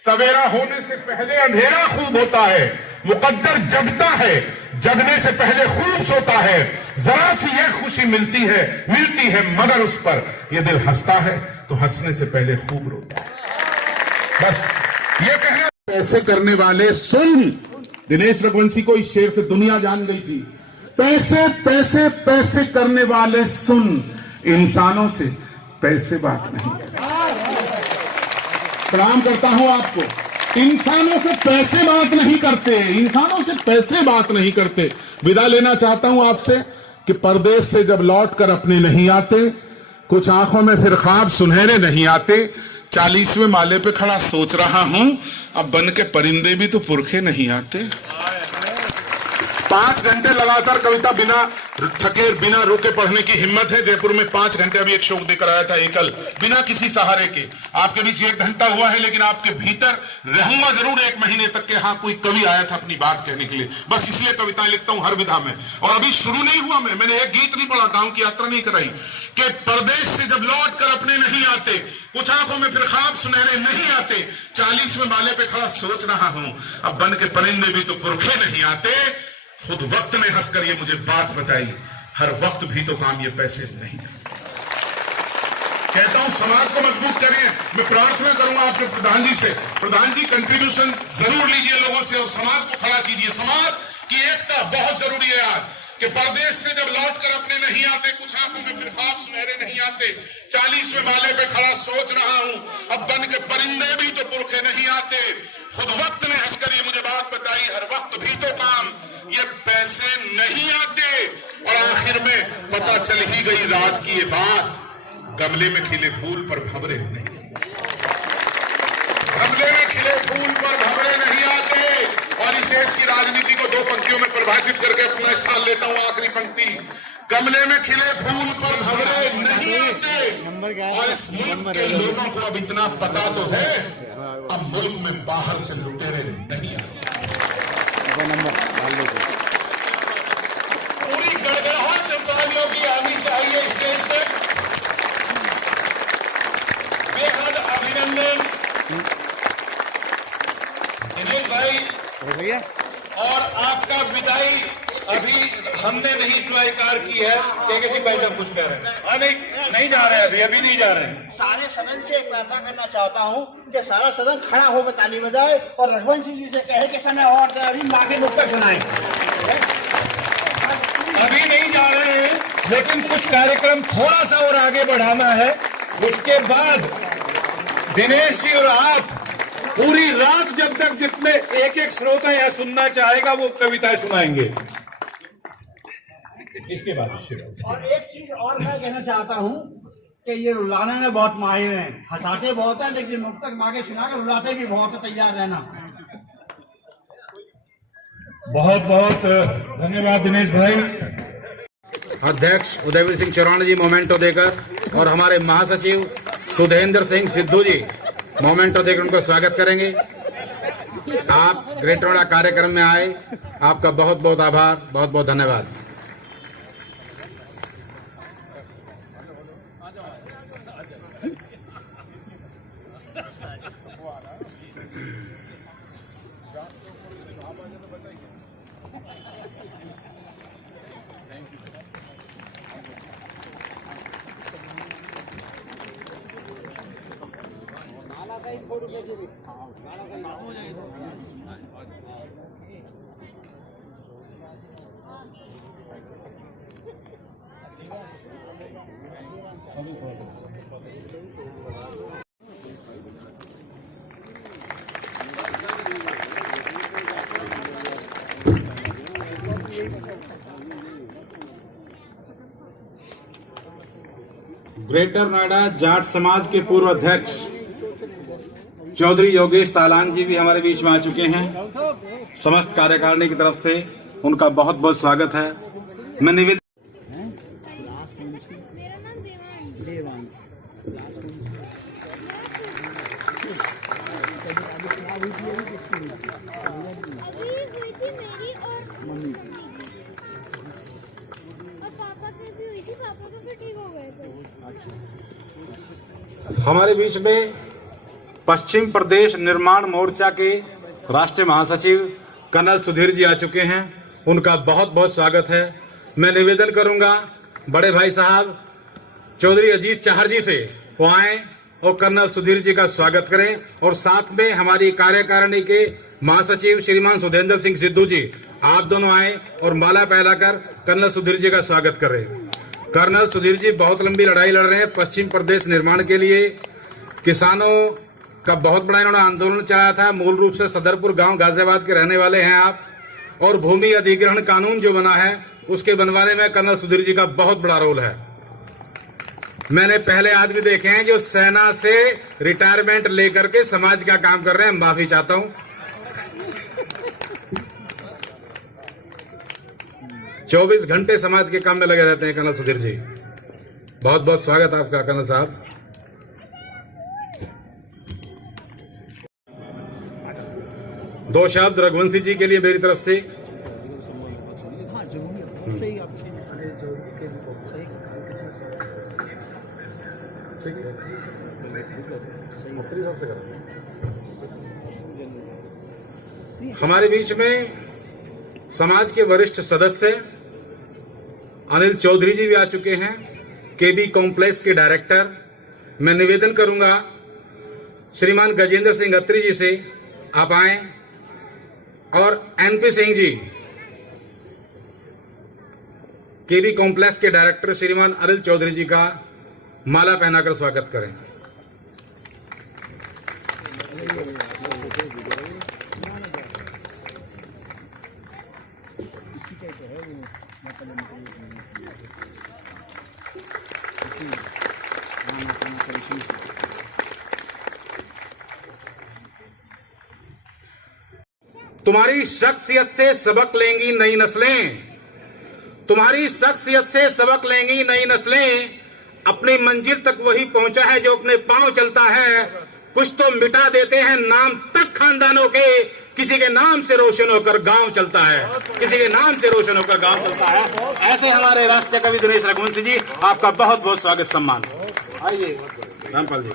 सवेरा होने से पहले अंधेरा खूब होता है, मुकद्दर जगता है, जगने से पहले खूब सोता है, जरा सी यह खुशी मिलती है मगर उस पर यह दिल हंसता है तो हंसने से पहले खूब रोता है। बस ये कहना। पैसे करने वाले सुन, दिनेश रघुवंशी को इस शेर से दुनिया जान गई थी। पैसे पैसे पैसे करने वाले सुन, इंसानों से पैसे बात नहीं करते। प्रणाम करता हूं आपको। इंसानों से पैसे बात नहीं करते, इंसानों से पैसे बात नहीं करते। विदा लेना चाहता हूं आपसे कि परदेश से जब लौट कर अपने नहीं आते, कुछ आंखों में फिर ख्वाब सुनहरे नहीं आते। 40वें माले पे खड़ा सोच रहा हूं, अब बन के परिंदे भी तो पुरखे नहीं आते। 5 घंटे लगातार कविता बिना थके बिना रुके पढ़ने की हिम्मत है। जयपुर में 5 घंटे अभी एक शोक देकर आया था एकल, बिना किसी सहारे के। आपके बीच 1 घंटा हुआ है, लेकिन आपके भीतर रहूंगा जरूर 1 महीने तक के। हाँ, कोई कवि आया था अपनी बात कहने के लिए, बस इसलिए कविताएं लिखता हूं हर विधा में। और अभी शुरू नहीं हुआ, मैंने एक गीत नहीं पढ़ा, गांव की यात्रा नहीं कराई कि परदेश से जब लौट कर अपने नहीं आते, कुछ आंखों में फिर ख्वाब सुनहरे नहीं आते। 40वें माले पे खड़ा सोच रहा हूं, अब बन के परिंदे भी तो पुरखे नहीं आते। खुद वक्त ने हंसकर ये मुझे बात बताई, हर वक्त भी तो काम ये पैसे नहीं करते। कहता हूं समाज को मजबूत करें। मैं प्रार्थना करूंगा आपके प्रधान जी से, प्रधान जी कंट्रीब्यूशन जरूर लीजिए लोगों से और समाज को खड़ा कीजिए। समाज की एकता बहुत जरूरी है आज, कि परदेश से जब लौट कर अपने नहीं आते, कुछ आंखों में फिर ख्वाब सुनहरे नहीं आते। 40वें माले पे खड़ा सोच रहा हूं, अब बन के परिंदे भी तो पुरखे नहीं आते। खुद वक्त ने हंसकर ये मुझे बात बताई, हर वक्त भी तो काम ये पैसे नहीं आते। और आखिर में पता चल ही गई राज की ये बात, गमले में खिले फूल पर भंवरे नहीं, गमले में खिले फूल पर भंवरे नहीं आते। और इस देश की राजनीति को 2 पंक्तियों में परिभाषित करके अपना स्थान लेता हूं। आखिरी पंक्ति, गमले में खिले फूल पर भंवरे नहीं आते। और इस मुल्क के लोगों को अब इतना पता तो है, अब मुल्क में बाहर से लुटेरे नहीं आते। पूरी गड़गड़ाहट चंपालियों की आनी चाहिए स्टेज पे। बेहद अभिनंदन दिनेश भाई, और आपका विदाई अभी हमने नहीं स्वीकार की है। किसी भाई साहब कुछ कह रहे हैं? नहीं जा रहे हैं, अभी नहीं जा रहे हैं। सारे सदन से एक वादा करना चाहता हूं कि सारा सदन खड़ा होकर ताली बजाए और रघुवंशी जी से कहे कि समय और अभी मांगे नुक्कड़ सुनाए। अभी नहीं जा रहे हैं, लेकिन कुछ कार्यक्रम थोड़ा सा और आगे बढ़ाना है। उसके बाद दिनेश जी और आप पूरी रात, जब तक जितने एक श्रोता यह सुनना चाहेगा वो कविताएं सुनाएंगे। इसके बाद और एक चीज और मैं कहना चाहता हूं कि ये रुलाने में बहुत माहिर हैं, हंसाते बहुत हैं, लेकिन मुक्तक मांगे सुनाकर रुलाते भी बहुत है। तैयार रहना। बहुत बहुत धन्यवाद दिनेश भाई। अध्यक्ष उदयवीर सिंह चौराना जी मोमेंटो देकर, और हमारे महासचिव सुधेंद्र सिंह सिद्धू जी मोमेंटो देकर उनको स्वागत करेंगे। आप ग्रेट नोएडा कार्यक्रम में आए, आपका बहुत बहुत आभार, बहुत बहुत धन्यवाद। ग्रेटर नोएडा जाट समाज के पूर्व अध्यक्ष चौधरी योगेश तालान जी भी हमारे बीच में आ चुके हैं। समस्त कार्यकारिणी की तरफ से उनका बहुत बहुत स्वागत है। मैं निवेदन मेरा नाम देवांश। अभी हुई थी मेरी और मम्मी की। और पापा की भी हुई थी, पापा तो फिर ठीक हो गए थे। हमारे बीच में पश्चिम प्रदेश निर्माण मोर्चा के राष्ट्रीय महासचिव कर्नल सुधीर जी आ चुके हैं। उनका बहुत बहुत स्वागत है। मैं निवेदन करूंगा बड़े भाई साहब चौधरी अजीत चाहर जी से वो आए और कर्नल सुधीर जी का स्वागत करें, और साथ में हमारी कार्यकारिणी के महासचिव श्रीमान सुधेंद्र सिंह सिद्धू जी आप दोनों आए और माला पहनाकर कर्नल सुधीर जी का स्वागत करें। कर्नल सुधीर जी बहुत लंबी लड़ाई लड़ रहे हैं पश्चिम प्रदेश निर्माण के लिए। किसानों का बहुत बड़ा इन्होंने आंदोलन चलाया था। मूल रूप से सदरपुर गांव गाजियाबाद के रहने वाले हैं आप, और भूमि अधिग्रहण कानून जो बना है उसके बनवाने में कर्नल सुधीर जी का बहुत बड़ा रोल है। मैंने पहले आदमी देखे हैं जो सेना से रिटायरमेंट लेकर के समाज का काम कर रहे हैं। माफी चाहता हूं। 24 घंटे समाज के काम में लगे रहते हैं कर्नल सुधीर जी। बहुत बहुत स्वागत आपका कर्नल साहब। दो शब्द रघुवंशी जी के लिए मेरी तरफ से। हमारे बीच में समाज के वरिष्ठ सदस्य अनिल चौधरी जी भी आ चुके हैं, केबी कॉम्प्लेक्स के डायरेक्टर। मैं निवेदन करूंगा श्रीमान गजेंद्र सिंह अत्री जी से आप आए, और एनपी सिंह जी केबी कॉम्प्लेक्स के डायरेक्टर श्रीमान अनिल चौधरी जी का माला पहनाकर स्वागत करें। तुम्हारी शख्सियत से सबक लेंगी नई नस्लें, तुम्हारी शख्सियत से सबक लेंगी नई नस्लें। अपनी मंजिल तक वही पहुंचा है जो अपने पांव चलता है। कुछ तो मिटा देते हैं नाम तक खानदानों के, किसी के नाम से रोशन होकर गांव चलता है, किसी के नाम से रोशन होकर गांव चलता है। ऐसे हमारे राष्ट्रीय कवि दिनेश रघुवंशी जी, आपका बहुत बहुत स्वागत सम्मान। आइए रामपाल जी।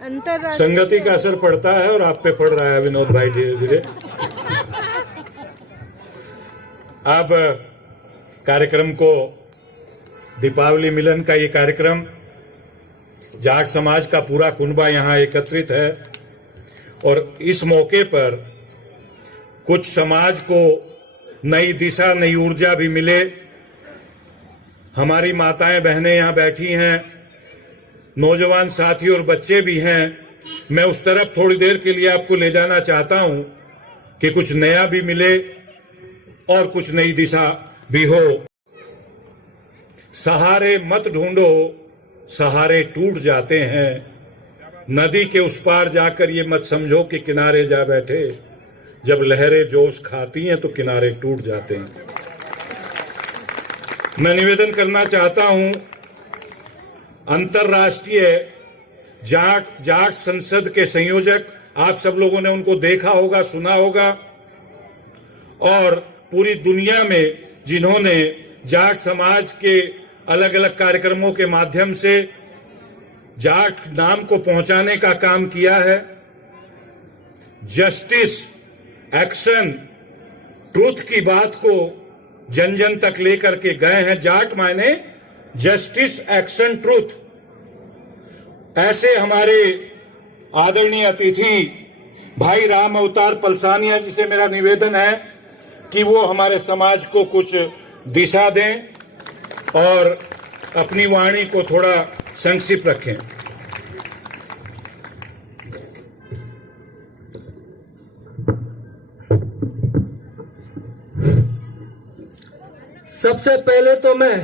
अंतरराष्ट्रीय संगति का असर पड़ता है और आप पे पड़ रहा है विनोद भाई धीरे धीरे। अब कार्यक्रम को दीपावली मिलन का ये कार्यक्रम, जाट समाज का पूरा कुनबा यहाँ एकत्रित है, और इस मौके पर कुछ समाज को नई दिशा नई ऊर्जा भी मिले। हमारी माताएं बहनें यहाँ बैठी हैं, नौजवान साथी और बच्चे भी हैं। मैं उस तरफ थोड़ी देर के लिए आपको ले जाना चाहता हूं कि कुछ नया भी मिले और कुछ नई दिशा भी हो। सहारे मत ढूंढो, सहारे टूट जाते हैं। नदी के उस पार जाकर ये मत समझो कि किनारे जा बैठे। जब लहरें जोश खाती हैं तो किनारे टूट जाते हैं। मैं निवेदन करना चाहता हूं, अंतर्राष्ट्रीय जाट संसद के संयोजक, आप सब लोगों ने उनको देखा होगा, सुना होगा, और पूरी दुनिया में जिन्होंने जाट समाज के अलग अलग कार्यक्रमों के माध्यम से जाट नाम को पहुंचाने का काम किया है। जस्टिस एक्शन ट्रूथ की बात को जन जन तक लेकर के गए हैं। जाट मायने जस्टिस, एक्शन, ट्रूथ। ऐसे हमारे आदरणीय अतिथि भाई राम अवतार पलसानिया जी से मेरा निवेदन है कि वो हमारे समाज को कुछ दिशा दें और अपनी वाणी को थोड़ा संक्षिप्त रखें। सबसे पहले तो मैं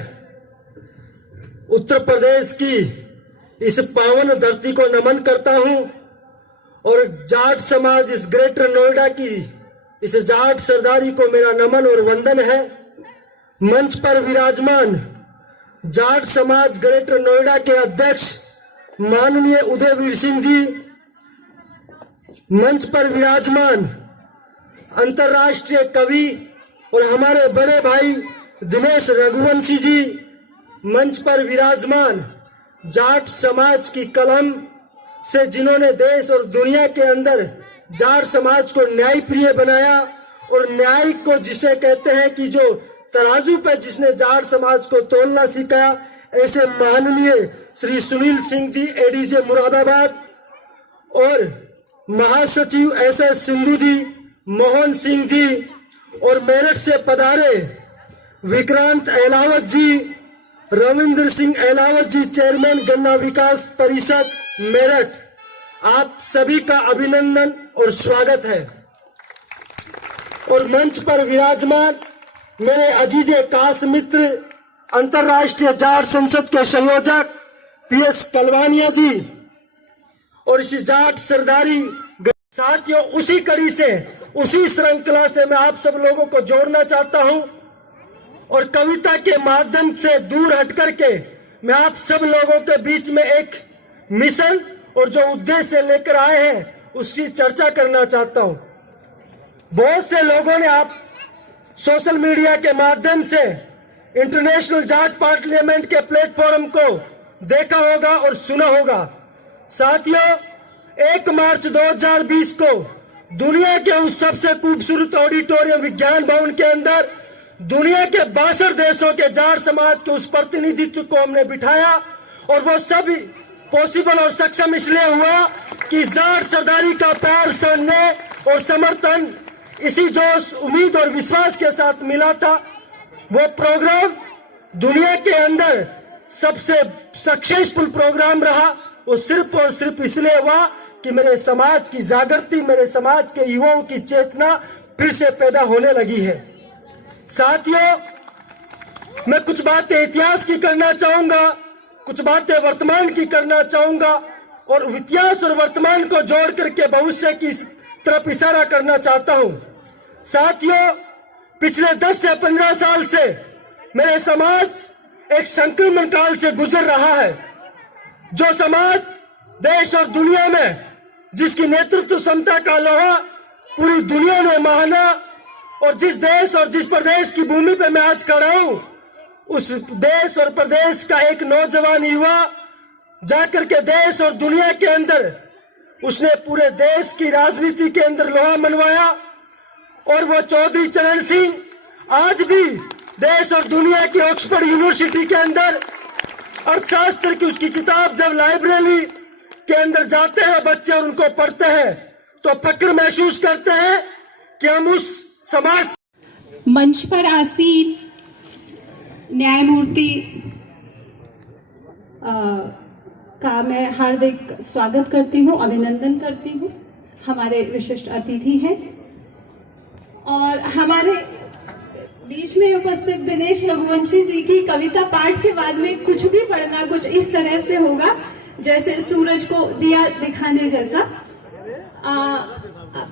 उत्तर प्रदेश की इस पावन धरती को नमन करता हूं और जाट समाज, इस ग्रेटर नोएडा की इस जाट सरदारी को मेरा नमन और वंदन है। मंच पर विराजमान जाट समाज ग्रेटर नोएडा के अध्यक्ष माननीय उदयवीर सिंह जी, मंच पर विराजमान अंतर्राष्ट्रीय कवि और हमारे बड़े भाई दिनेश रघुवंशी जी, मंच पर विराजमान जाट समाज की कलम से जिन्होंने देश और दुनिया के अंदर जाट समाज को न्याय प्रिय बनाया और न्याय को जिसे कहते हैं कि जो तराजू पे जिसने जाट समाज को तोलना सिखाया, ऐसे माननीय श्री सुनील सिंह जी एडीजे मुरादाबाद और महासचिव SS सिंधु जी, मोहन सिंह जी और मेरठ से पधारे विक्रांत अहलावत जी, रविंद्र सिंह अहलावत जी, चेयरमैन गन्ना विकास परिषद मेरठ, आप सभी का अभिनंदन और स्वागत है। और मंच पर विराजमान मेरे अजीजे काश मित्र अंतर्राष्ट्रीय जाट संसद के संयोजक PS कलवानिया जी और इस जाट सरदारी साथियों, उसी कड़ी से, उसी श्रृंखला से मैं आप सब लोगों को जोड़ना चाहता हूं और कविता के माध्यम से दूर हट करके मैं आप सब लोगों के बीच में एक मिशन और जो उद्देश्य लेकर आए हैं उसकी चर्चा करना चाहता हूं। बहुत से लोगों ने आप सोशल मीडिया के माध्यम से इंटरनेशनल जाट पार्लियामेंट के प्लेटफॉर्म को देखा होगा और सुना होगा। साथियों, 1 मार्च 2020 को दुनिया के उस सबसे खूबसूरत ऑडिटोरियम विज्ञान भवन के अंदर दुनिया के 62 देशों के जाट समाज के उस प्रतिनिधित्व को हमने बिठाया और वो सब पॉसिबल और सक्षम इसलिए हुआ कि जाट सरदारी का प्यार, सुनने और समर्थन इसी जोश, उम्मीद और विश्वास के साथ मिला था। वो प्रोग्राम दुनिया के अंदर सबसे सक्सेसफुल प्रोग्राम रहा। वो सिर्फ और सिर्फ इसलिए हुआ कि मेरे समाज की जागृति, मेरे समाज के युवाओं की चेतना फिर से पैदा होने लगी है। साथियों, मैं कुछ बातें इतिहास की करना चाहूंगा, कुछ बातें वर्तमान की करना चाहूंगा और इतिहास और वर्तमान को जोड़ करके भविष्य की तरफ इशारा करना चाहता हूं। साथियों, पिछले 10 से 15 साल से मेरे समाज एक संक्रमण काल से गुजर रहा है। जो समाज देश और दुनिया में जिसकी नेतृत्व क्षमता का लोहा पूरी दुनिया ने माना और जिस देश और जिस प्रदेश की भूमि पे मैं आज खड़ा हूं, उस देश और प्रदेश का एक नौजवान युवा जाकर के देश और दुनिया के अंदर उसने पूरे देश की राजनीति के अंदर लोहा मनवाया और वो चौधरी चरण सिंह आज भी देश और दुनिया की ऑक्सफोर्ड यूनिवर्सिटी के अंदर अर्थशास्त्र की उसकी किताब जब लाइब्रेरी के अंदर जाते हैं बच्चे और उनको पढ़ते हैं तो फक्र महसूस करते हैं कि हम उस समाज। मंच पर आसीन न्यायमूर्ति का मैं हार्दिक स्वागत करती हूँ, अभिनंदन करती हूँ। हमारे विशिष्ट अतिथि हैं और हमारे बीच में उपस्थित दिनेश रघुवंशी जी की कविता पाठ के बाद में कुछ भी पढ़ना कुछ इस तरह से होगा जैसे सूरज को दिया दिखाने जैसा।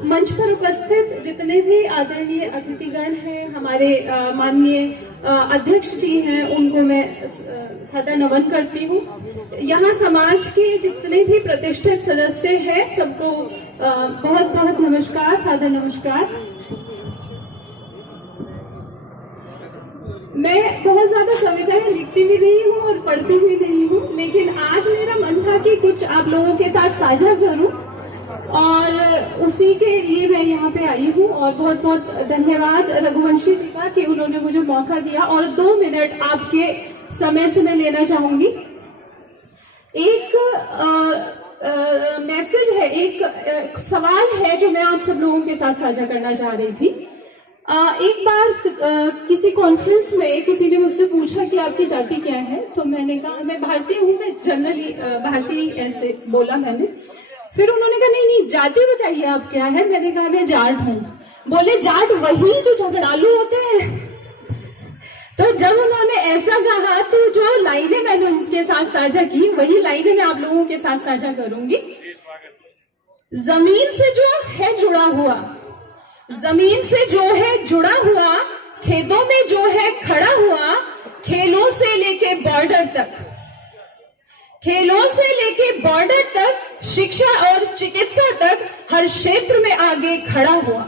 मंच पर उपस्थित जितने भी आदरणीय अतिथिगण हैं, हमारे माननीय अध्यक्ष जी हैं, उनको मैं सादर नमन करती हूँ। यहाँ समाज के जितने भी प्रतिष्ठित सदस्य हैं सबको बहुत बहुत नमस्कार, सादर नमस्कार। मैं बहुत ज्यादा कविताएं लिखती भी नहीं हूँ और पढ़ती भी नहीं हूँ, लेकिन आज मेरा मन था कि कुछ आप लोगों के साथ साझा करूँ। और उसी के लिए मैं यहाँ पे आई हूँ। और बहुत बहुत धन्यवाद रघुवंशी जी का कि उन्होंने मुझे मौका दिया। और 2 मिनट आपके समय से मैं लेना चाहूंगी। एक मैसेज है, एक सवाल है जो मैं आप सब लोगों के साथ साझा करना चाह रही थी। एक बार किसी कॉन्फ्रेंस में किसी ने मुझसे पूछा कि आपकी जाति क्या है, तो मैंने कहा मैं भारतीय हूँ, मैं जनरली भारतीय ऐसे बोला मैंने। फिर उन्होंने कहा नहीं जाति बताइए आप क्या है। मैंने कहा मैं जाट हूँ। बोले जाट वही जो झगड़ालू होते हैं। तो जब उन्होंने ऐसा कहा तो जो लाइनें मैंने उनके साथ साझा की वही लाइनें मैं आप लोगों के साथ साझा करूंगी। जमीन से जो है जुड़ा हुआ, जमीन से जो है जुड़ा हुआ, खेतों में जो है खड़ा हुआ, खेलों से लेके बॉर्डर तक, खेलों से लेके बॉर्डर तक, शिक्षा और चिकित्सा तक हर क्षेत्र में आगे खड़ा हुआ,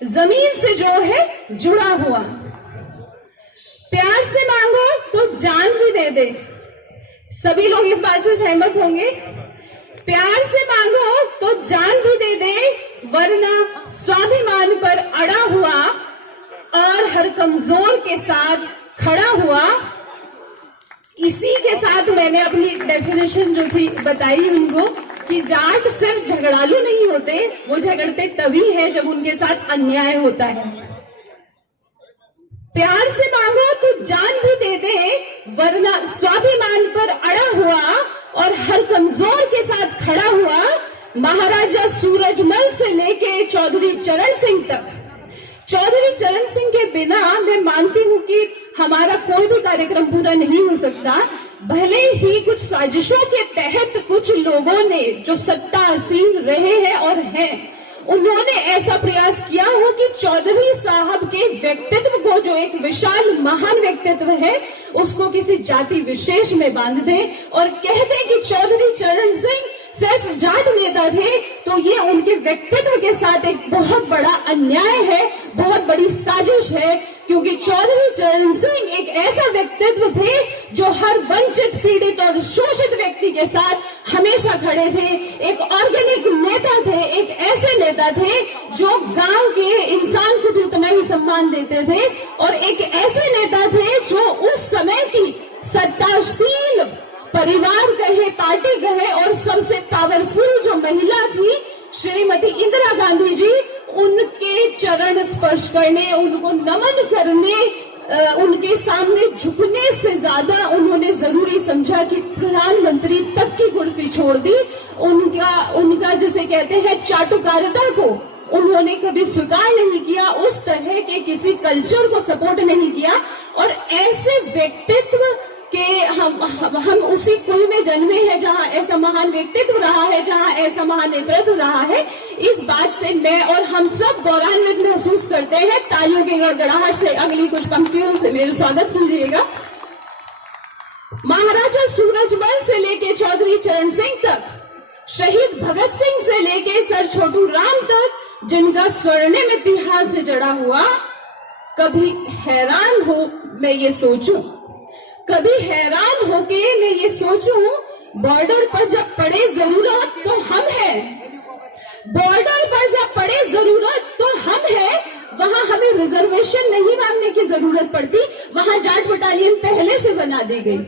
जमीन से जो है जुड़ा हुआ। प्यार से मांगो तो जान भी दे दे। सभी लोग इस बात से सहमत होंगे। प्यार से मांगो तो जान भी दे दे, वरना स्वाभिमान पर अड़ा हुआ और हर कमजोर के साथ खड़ा हुआ। इसी के साथ मैंने अपनी डेफिनेशन जो थी बताई उनको कि जाट सिर्फ झगड़ालू नहीं होते, वो झगड़ते तभी है जब उनके साथ अन्याय होता है। प्यार से मांगो तो जान भी दे दे, वरना स्वाभिमान पर अड़ा हुआ और हर कमजोर के साथ खड़ा हुआ। महाराजा सूरजमल से लेके चौधरी चरण सिंह तक। चौधरी चरण सिंह के बिना मैं मानती हूँ कि हमारा कोई भी कार्यक्रम पूरा नहीं हो सकता। भले ही कुछ साजिशों के तहत कुछ लोगों ने जो सत्तासीन रहे हैं और हैं, उन्होंने ऐसा प्रयास किया हो कि चौधरी साहब के व्यक्तित्व को, जो एक विशाल महान व्यक्तित्व है, उसको किसी जाति विशेष में बांध दे और कह दे कि चौधरी चरण सिंह सिर्फ जाट नेता थे। तो ये उनके व्यक्तित्व के साथ एक बहुत बड़ा अन्याय है, बहुत बड़ी साजिश है। क्योंकि चौधरी चरण सिंह एक ऐसा व्यक्तित्व थे जो हर वंचित, पीड़ित और शोषित व्यक्ति के साथ हमेशा खड़े थे। एक ऑर्गेनिक नेता थे, एक ऐसे नेता थे जो गांव के इंसान को भी उतना ही सम्मान देते थे और एक ऐसे नेता थे जो उस समय की सत्ताशील परिवार कहे, पार्टी कहे और सबसे पावरफुल जो महिला थी श्रीमती इंदिरा गांधी जी, उनके चरण स्पर्श करने, उनको नमन करने, उनके सामने झुकने से ज्यादा उन्होंने जरूरी समझा कि प्रधानमंत्री तक की कुर्सी छोड़ दी। उनका जिसे कहते हैं चाटुकारिता को उन्होंने कभी स्वीकार नहीं किया, उस तरह के किसी कल्चर को सपोर्ट नहीं किया। और ऐसे व्यक्तित्व के हम उसी कुल में जन्मे हैं जहां ऐसा महान व्यक्तित्व रहा है, जहां ऐसा महान नेतृत्व रहा है। इस बात से मैं और हम सब गौरवान्वित महसूस करते हैं। तालियों की गड़गड़ाहट से अगली कुछ पंक्तियों से मेरा स्वागत कीजिएगा। महाराजा सूरजमल से लेके चौधरी चरण सिंह तक, शहीद भगत सिंह से लेके सर छोटू राम तक, जिनका स्वर्णिम इतिहास से जड़ा हुआ। कभी हैरान हो मैं ये सोचूं, कभी हैरान होके मैं ये सोचूं, बॉर्डर पर जब पड़े जरूरत तो हम हैं, बॉर्डर पर जब पड़े जरूरत तो हम हैं। वहां हमें रिजर्वेशन नहीं मांगने की जरूरत पड़ती, वहां जाट बटालियन पहले से बना दी गई।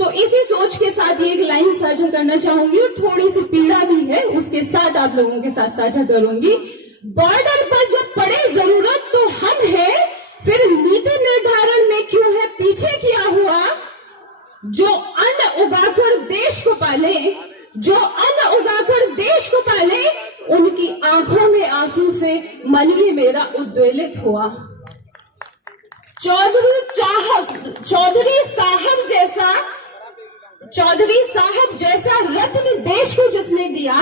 तो इसी सोच के साथ ये एक लाइन साझा करना चाहूंगी और थोड़ी सी पीड़ा भी है, उसके साथ आप लोगों के साथ साझा करूंगी। बॉर्डर पर जब पड़े जरूरत तो हम हैं, फिर नीति निर्धारण में क्यों है पीछे किया हुआ। जो अन्न उगाकर देश को पाले, जो अन्न उगाकर देश को पाले, उनकी आंखों में आंसू से मन ही मेरा उद्वेलित हुआ। चौधरी साहब जैसा रत्न देश को जिसने दिया,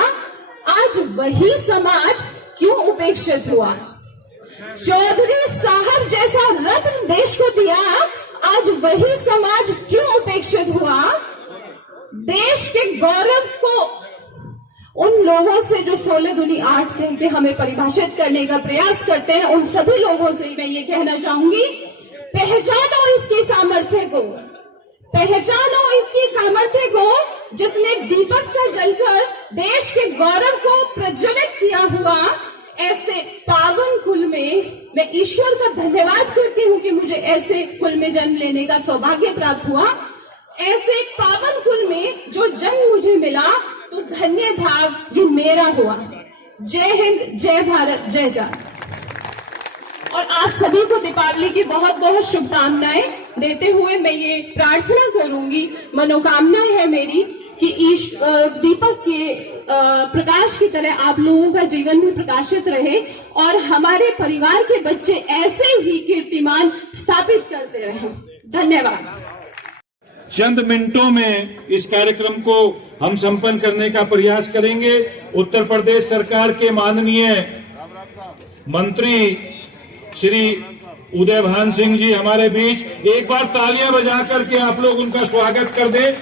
आज वही समाज क्यों उपेक्षित हुआ। चौधरी साहब जैसा रत्न देश को दिया, आज वही समाज क्यों उपेक्षित हुआ। देश के गौरव को उन लोगों से जो 16 दूनी 8 कह के हमें परिभाषित करने का प्रयास करते हैं, उन सभी लोगों से मैं ये कहना चाहूंगी, पहचानो इसकी सामर्थ्य को, पहचानो इसकी सामर्थ्य को, जिसने दीपक सा जलकर देश के गौरव को प्रज्वलित किया हुआ ऐसे पावन कुल में मैं ईश्वर का धन्यवाद करती हूँ कि मुझे ऐसे कुल में जन्म लेने का सौभाग्य प्राप्त हुआ। ऐसे एक पावन कुल में जो जन्म मुझे मिला तो धन्य भाग ये मेरा हुआ। जय हिंद, जय भारत, जय जान। और आप सभी को दीपावली की बहुत बहुत शुभकामनाएं देते हुए मैं ये प्रार्थना करूंगी, मनोकामना है मेरी कि दीपक के प्रकाश की तरह आप लोगों का जीवन भी प्रकाशित रहे और हमारे परिवार के बच्चे ऐसे ही कीर्तिमान स्थापित करते रहें। धन्यवाद। चंद मिनटों में इस कार्यक्रम को हम संपन्न करने का प्रयास करेंगे। उत्तर प्रदेश सरकार के माननीय मंत्री श्री उदयभान सिंह जी हमारे बीच, एक बार तालियां बजा करके आप लोग उनका स्वागत कर दें।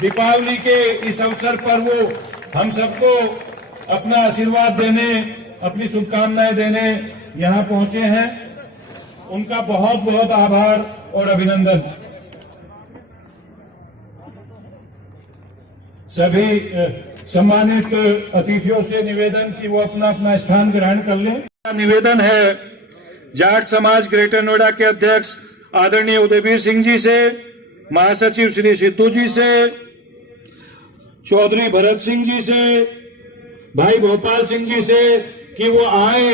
दीपावली के इस अवसर पर वो हम सबको अपना आशीर्वाद देने, अपनी शुभकामनाएं देने यहां पहुंचे हैं। उनका बहुत बहुत आभार और अभिनंदन। सभी सम्मानित अतिथियों से निवेदन कि वो अपना अपना स्थान ग्रहण कर लें। निवेदन है जाट समाज ग्रेटर नोएडा के अध्यक्ष आदरणीय उदयवीर सिंह जी से, महासचिव श्री सिद्धू जी से, चौधरी भरत सिंह जी से, भाई भोपाल सिंह जी से कि वो आए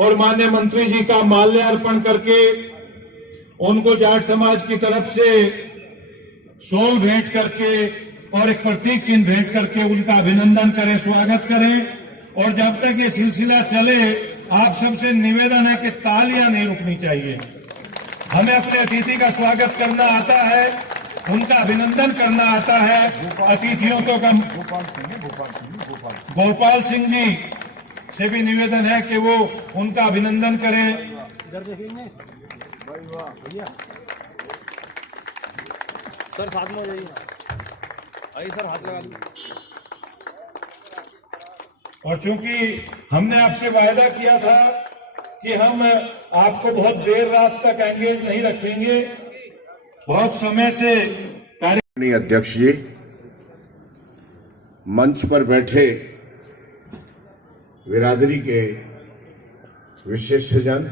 और माननीय मंत्री जी का माल्यार्पण करके उनको जाट समाज की तरफ से शॉल भेंट करके और एक प्रतीक चिन्ह भेंट करके उनका अभिनंदन करें, स्वागत करें। और जब तक ये सिलसिला चले आप सबसे निवेदन है कि तालियां नहीं रुकनी चाहिए। हमें अपने अतिथि का स्वागत करना आता है, उनका अभिनंदन करना आता है। अतिथियों को गोपाल सिंह जी से भी निवेदन है कि वो उनका अभिनंदन करें। सर साथ में जाइए, आइए सर, हाथ लगा लीजिए। और चूंकि हमने आपसे वायदा किया था कि हम आपको बहुत देर रात तक एंगेज नहीं रखेंगे, बहुत समय से अध्यक्ष जी, मंच पर बैठे बिरादरी के विशिष्टजन,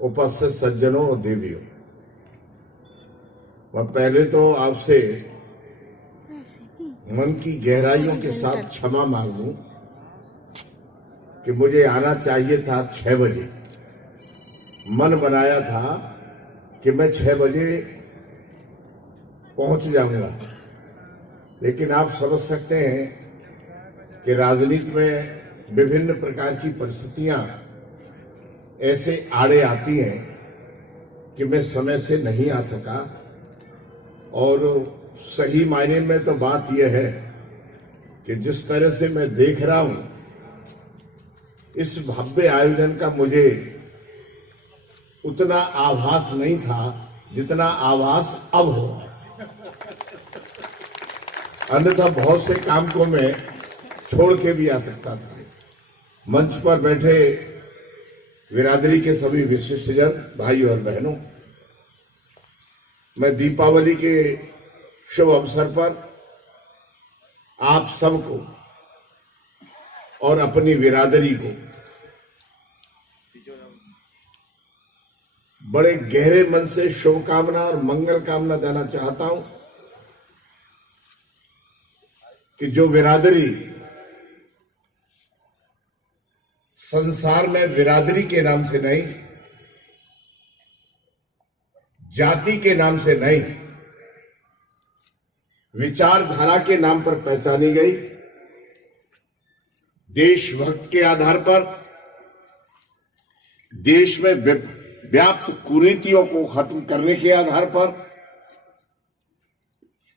उपस्थित सज्जनों और देवियों, मैं पहले तो आपसे मन की गहराइयों के साथ क्षमा मांग लूं कि मुझे आना चाहिए था 6 बजे। मन बनाया था कि मैं 6 बजे पहुंच जाऊंगा, लेकिन आप समझ सकते हैं कि राजनीति में विभिन्न प्रकार की परिस्थितियां ऐसे आड़े आती हैं कि मैं समय से नहीं आ सका। और सही मायने में तो बात यह है कि जिस तरह से मैं देख रहा हूं, इस भव्य आयोजन का मुझे उतना आभास नहीं था जितना आभास अब हो। अन्यथा बहुत से काम को मैं छोड़ के भी आ सकता था। मंच पर बैठे बिरादरी के सभी विशिष्टजन, भाई और बहनों, मैं दीपावली के शुभ अवसर पर आप सबको और अपनी बिरादरी को बड़े गहरे मन से शुभकामना और मंगल कामना देना चाहता हूं कि जो बिरादरी संसार में बिरादरी के नाम से नहीं, जाति के नाम से नहीं, विचारधारा के नाम पर पहचानी गई, देशभक्त के आधार पर, देश में व्याप्त कुरीतियों को खत्म करने के आधार पर,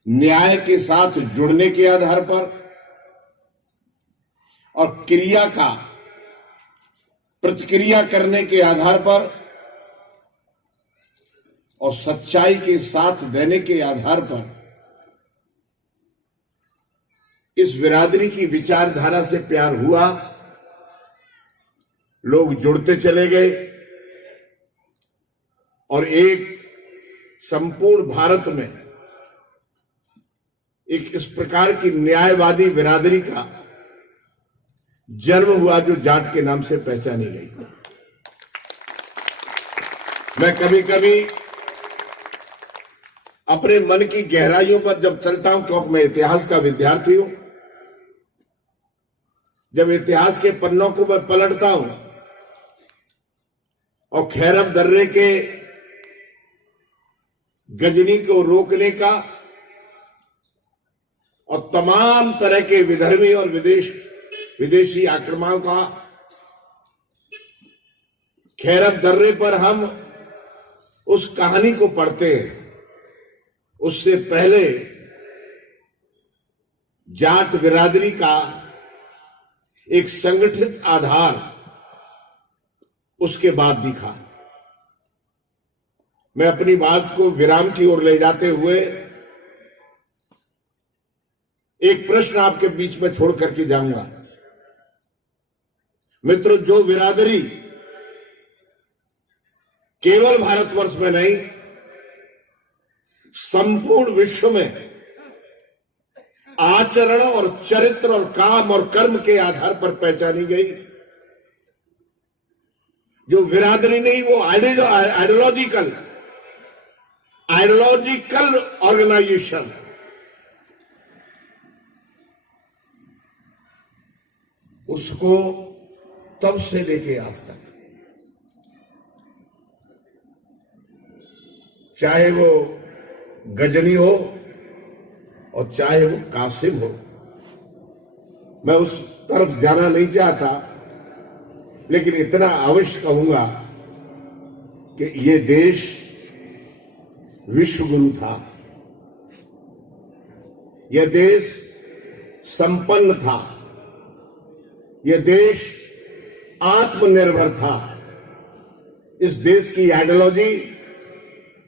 न्याय के साथ जुड़ने के आधार पर और क्रिया का प्रतिक्रिया करने के आधार पर और सच्चाई के साथ देने के आधार पर इस बिरादरी की विचारधारा से प्यार हुआ। लोग जुड़ते चले गए और एक संपूर्ण भारत में एक इस प्रकार की न्यायवादी बिरादरी का जन्म हुआ जो जाट के नाम से पहचानी गई। मैं कभी कभी अपने मन की गहराइयों पर जब चलता हूं, क्योंकि मैं इतिहास का विद्यार्थी हूं, जब इतिहास के पन्नों को मैं पलटता हूं और खैरब दर्रे के गजनी को रोकने का और तमाम तरह के विधर्मी और विदेशी आक्रमणों का खैरब दर्रे पर हम उस कहानी को पढ़ते हैं, उससे पहले जाट बिरादरी का एक संगठित आधार उसके बाद दिखा। मैं अपनी बात को विराम की ओर ले जाते हुए एक प्रश्न आपके बीच में छोड़ करके जाऊंगा। मित्रों, जो बिरादरी केवल भारतवर्ष में नहीं, संपूर्ण विश्व में आचरण और चरित्र और काम और कर्म के आधार पर पहचानी गई, जो बिरादरी नहीं, वो आइडियोलॉजिकल ऑर्गेनाइजेशन, उसको तब से लेके आज तक, चाहे वो गजनी हो और चाहे वो कासिम हो, मैं उस तरफ जाना नहीं चाहता, लेकिन इतना अवश्य कहूंगा कि ये देश विश्व गुरु था, यह देश संपन्न था, यह देश आत्मनिर्भर था। इस देश की आइडियोलॉजी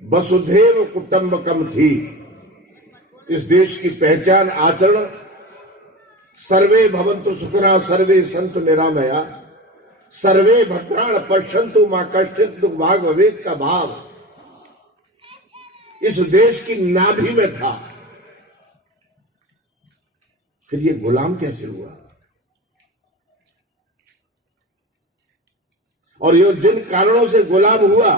वसुधैव कुटुंबकम थी। इस देश की पहचान, आचरण सर्वे भवन्तु सुखिनः सर्वे सन्तु निरामया सर्वे भद्राण पश्यन्तु मा कश्चित् दुर्भाग् भवेत् का भाव इस देश की नाभि में था। फिर ये गुलाम कैसे हुआ? और ये जिन कारणों से गुलाम हुआ,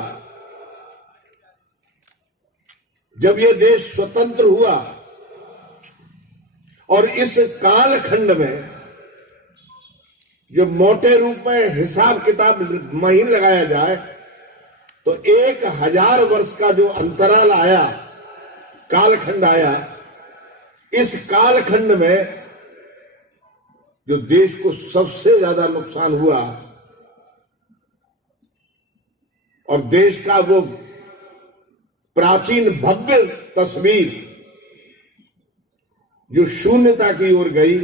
जब ये देश स्वतंत्र हुआ और इस कालखंड में जो मोटे रूप में हिसाब किताब महीन लगाया जाए तो 1000 वर्ष का जो अंतराल आया, कालखंड आया, इस कालखंड में जो देश को सबसे ज्यादा नुकसान हुआ और देश का वो प्राचीन भव्य तस्वीर जो शून्यता की ओर गई,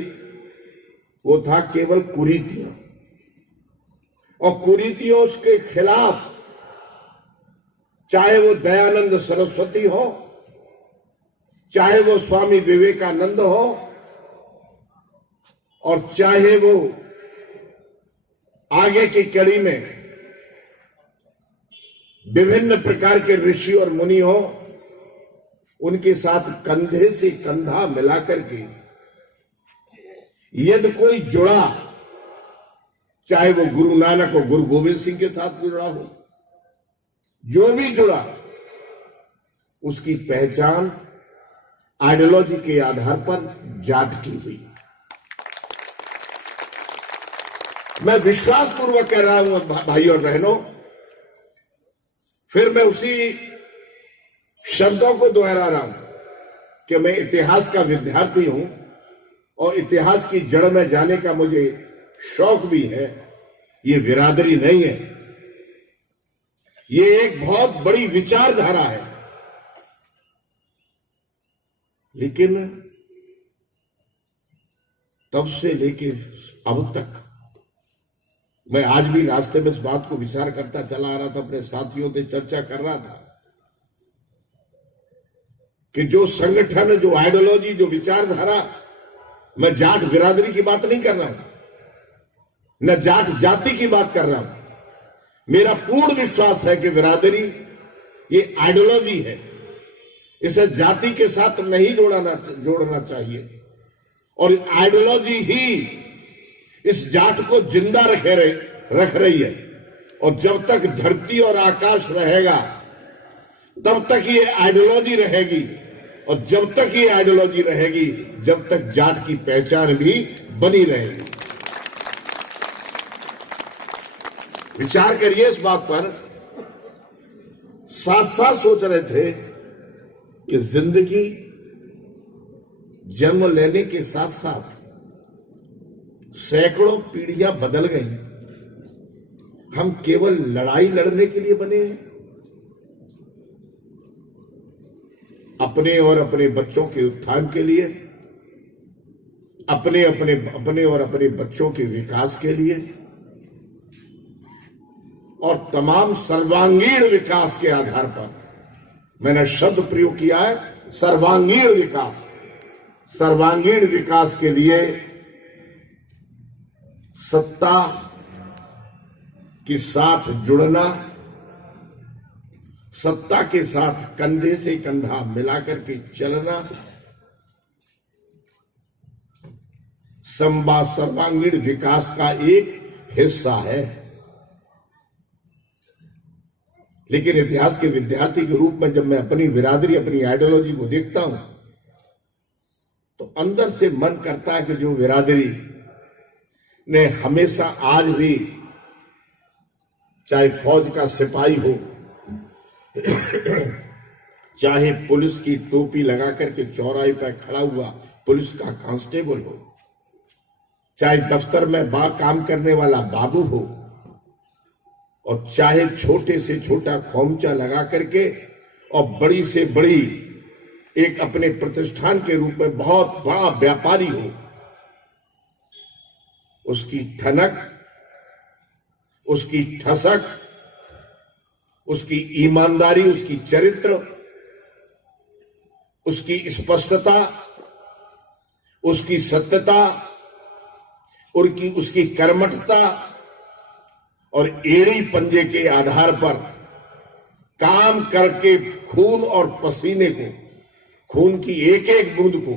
वो था केवल कुरीतियों। और कुरीतियों के खिलाफ, चाहे वो दयानंद सरस्वती हो, चाहे वो स्वामी विवेकानंद हो, और चाहे वो आगे की कड़ी में विभिन्न प्रकार के ऋषि और मुनि हो, उनके साथ कंधे से कंधा मिलाकर के यदि कोई जुड़ा, चाहे वो गुरु नानक और गुरु गोविंद सिंह के साथ जुड़ा हो, जो भी जुड़ा, उसकी पहचान आइडियोलॉजी के आधार पर जाट की हुई। मैं विश्वास पूर्वक कह रहा हूं भाई और बहनों, फिर मैं उसी शब्दों को दोहरा रहा हूं कि मैं इतिहास का विद्यार्थी हूं और इतिहास की जड़ में जाने का मुझे शौक भी है। ये बिरादरी नहीं है, ये एक बहुत बड़ी विचारधारा है। लेकिन तब से लेके अब तक मैं आज भी रास्ते में इस बात को विचार करता चला आ रहा था, अपने साथियों से चर्चा कर रहा था कि जो संगठन, जो आइडियोलॉजी, जो विचारधारा, मैं जाट बिरादरी की बात नहीं कर रहा हूं, न जाट जाति की बात कर रहा हूं। मेरा पूर्ण विश्वास है कि बिरादरी ये आइडियोलॉजी है, इसे जाति के साथ नहीं जोड़ना चाहिए। और आइडियोलॉजी ही इस जाट को जिंदा रख रही है। और जब तक धरती और आकाश रहेगा तब तक ये आइडियोलॉजी रहेगी, और जब तक ये आइडियोलॉजी रहेगी जब तक जाट की पहचान भी बनी रहेगी। विचार करिए इस बात पर। साथ साथ सोच रहे थे कि जिंदगी जन्म लेने के साथ साथ सैकड़ों पीढ़ियां बदल गई। हम केवल लड़ाई लड़ने के लिए बने हैं, अपने और अपने बच्चों के उत्थान के लिए, अपने और अपने बच्चों के विकास के लिए, और तमाम सर्वांगीण विकास के आधार पर। मैंने शब्द प्रयोग किया है सर्वांगीण विकास। सर्वांगीण विकास के लिए सत्ता के साथ जुड़ना, सत्ता के साथ कंधे से कंधा मिलाकर के चलना, सर्वांगीण विकास का एक हिस्सा है। लेकिन इतिहास के विद्यार्थी के रूप में जब मैं अपनी बिरादरी, अपनी आइडियोलॉजी को देखता हूं तो अंदर से मन करता है कि जो बिरादरी ने हमेशा आज भी, चाहे फौज का सिपाही हो, चाहे पुलिस की टोपी लगा करके चौराहे पर खड़ा हुआ पुलिस का कांस्टेबल हो, चाहे दफ्तर में काम करने वाला बाबू हो, और चाहे छोटे से छोटा खोमचा लगा करके और बड़ी से बड़ी एक अपने प्रतिष्ठान के रूप में बहुत बड़ा व्यापारी हो, उसकी ठनक, उसकी ठसक, उसकी ईमानदारी, उसकी चरित्र, उसकी स्पष्टता, उसकी सत्यता, उसकी कर्मठता और एड़ी पंजे के आधार पर काम करके खून और पसीने को, खून की एक एक बूंद को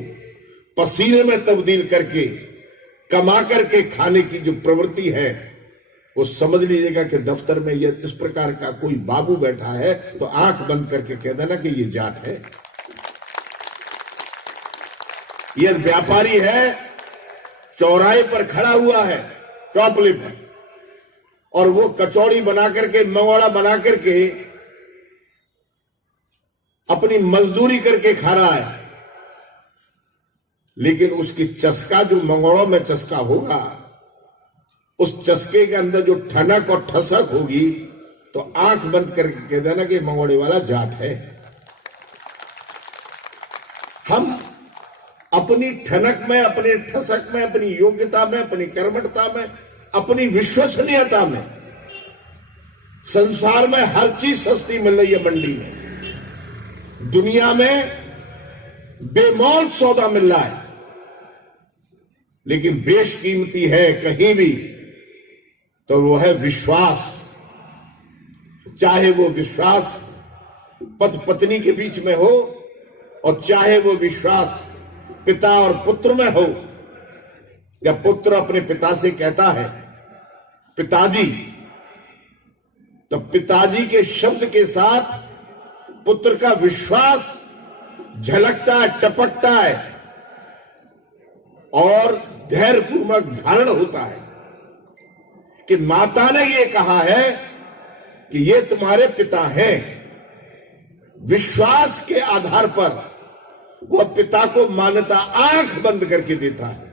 पसीने में तब्दील करके कमा करके खाने की जो प्रवृत्ति है, वो समझ लीजिएगा कि दफ्तर में ये इस प्रकार का कोई बाबू बैठा है तो आंख बंद करके कह देना कि ये जाट है, ये व्यापारी है, चौराहे पर खड़ा हुआ है चौपले पर, और वो कचौड़ी बना करके, मंगोड़ा बना करके अपनी मजदूरी करके खा रहा है। लेकिन उसकी चस्का, जो मंगोड़ों में चस्का होगा, उस चस्के के अंदर जो ठनक और ठसक होगी तो आंख बंद करके कह देना कि मंगोड़े वाला जाट है। हम अपनी ठनक में, अपने ठसक में, अपनी योग्यता में, अपनी कर्मठता में, अपनी विश्वसनीयता में, संसार में हर चीज सस्ती मिल रही है मंडी में, दुनिया में बेमौल सौदा मिल रहा है, लेकिन बेशकीमती है कहीं भी तो वो है विश्वास। चाहे वो विश्वास पति पत्नी के बीच में हो, और चाहे वो विश्वास पिता और पुत्र में हो, या पुत्र अपने पिता से कहता है पिताजी, तो पिताजी के शब्द के साथ पुत्र का विश्वास झलकता है, टपकता है और धैर्यपूर्वक धारण होता है कि माता ने ये कहा है कि ये तुम्हारे पिता हैं। विश्वास के आधार पर वह पिता को मान्यता आंख बंद करके देता है।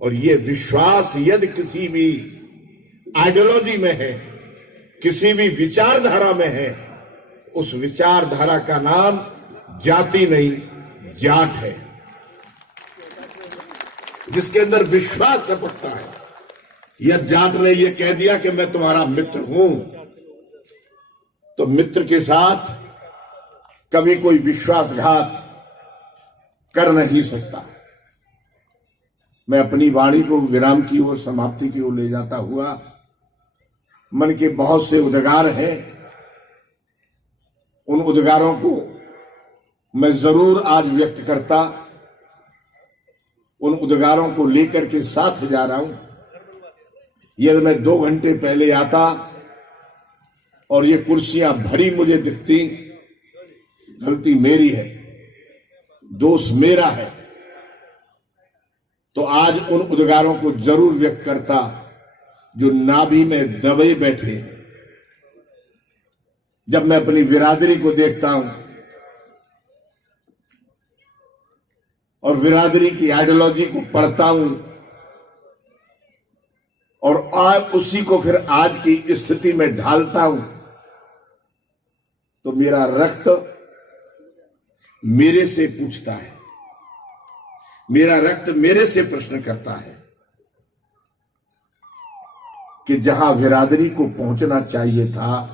और ये विश्वास यदि किसी भी आइडियोलॉजी में है, किसी भी विचारधारा में है, उस विचारधारा का नाम जाति नहीं, जाट है, जिसके अंदर विश्वास टपकता है। यह जाट ने यह कह दिया कि मैं तुम्हारा मित्र हूं, तो मित्र के साथ कभी कोई विश्वासघात कर नहीं सकता। मैं अपनी वाणी को विराम की ओर, समाप्ति की ओर ले जाता हुआ, मन के बहुत से उद्गार हैं, उन उद्गारों को मैं जरूर आज व्यक्त करता, उन उद्गारों को लेकर के साथ जा रहा हूं। यदि मैं 2 घंटे पहले आता और ये कुर्सियां भरी मुझे दिखती, गलती मेरी है, दोष मेरा है, तो आज उन उद्गारों को जरूर व्यक्त करता जो नाभि में दबे बैठे। जब मैं अपनी बिरादरी को देखता हूं और बिरादरी की आइडियोलॉजी को पढ़ता हूं और आज उसी को फिर आज की स्थिति में ढालता हूं, तो मेरा रक्त मेरे से पूछता है, मेरा रक्त मेरे से प्रश्न करता है कि जहां बिरादरी को पहुंचना चाहिए था,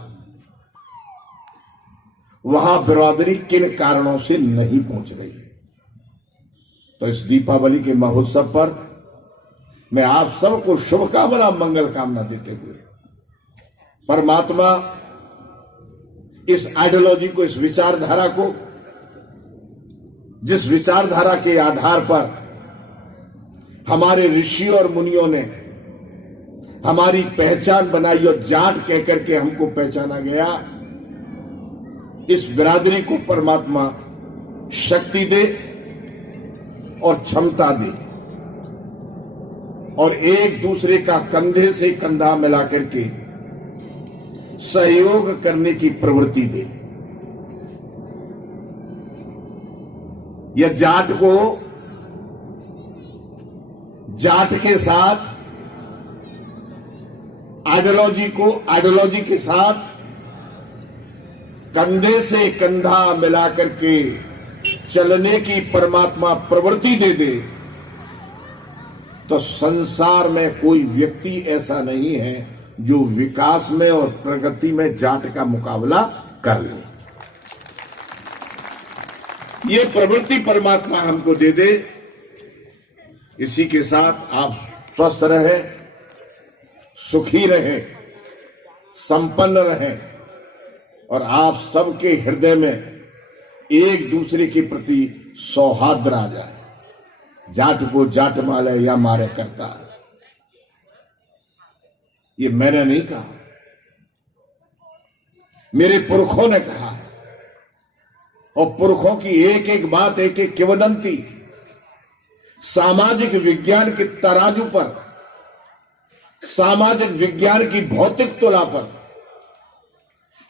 वहां बिरादरी किन कारणों से नहीं पहुंच रही। तो इस दीपावली के महोत्सव पर मैं आप सबको शुभकामना, मंगल कामना देते हुए परमात्मा इस आइडियोलॉजी को, इस विचारधारा को, जिस विचारधारा के आधार पर हमारे ऋषि और मुनियों ने हमारी पहचान बनाई और जाट कह करके हमको पहचाना गया, इस बिरादरी को परमात्मा शक्ति दे और क्षमता दे और एक दूसरे का कंधे से कंधा मिलाकर के सहयोग करने की प्रवृत्ति दे। यह जाट को जाट के साथ, आइडियोलॉजी के साथ कंधे से कंधा मिलाकर के चलने की परमात्मा प्रवृत्ति दे दे, तो संसार में कोई व्यक्ति ऐसा नहीं है जो विकास में और प्रगति में जाट का मुकाबला कर ले। ये प्रवृत्ति परमात्मा हमको दे दे। इसी के साथ आप स्वस्थ रहे, सुखी रहे, संपन्न रहे और आप सबके हृदय में एक दूसरे के प्रति सौहार्द आ जाए। जाट को जाट माले या मारे करता, ये मैंने नहीं कहा, मेरे पुरखों ने कहा है। और पुरखों की एक एक बात, एक एक किंवदंती सामाजिक विज्ञान के तराजू पर, सामाजिक विज्ञान की भौतिक तुला पर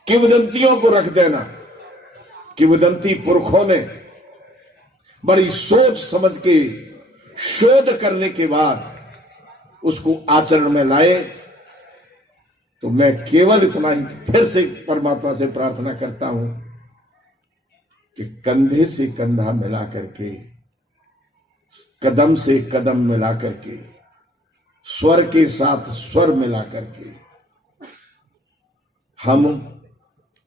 किंवदंतियों को रख देना। किंवदंती पुरखों ने बड़ी सोच समझ के शोध करने के बाद उसको आचरण में लाए। तो मैं केवल इतना ही फिर से परमात्मा से प्रार्थना करता हूं कि कंधे से कंधा मिला करके, कदम से कदम मिला करके, स्वर के साथ स्वर मिला करके हम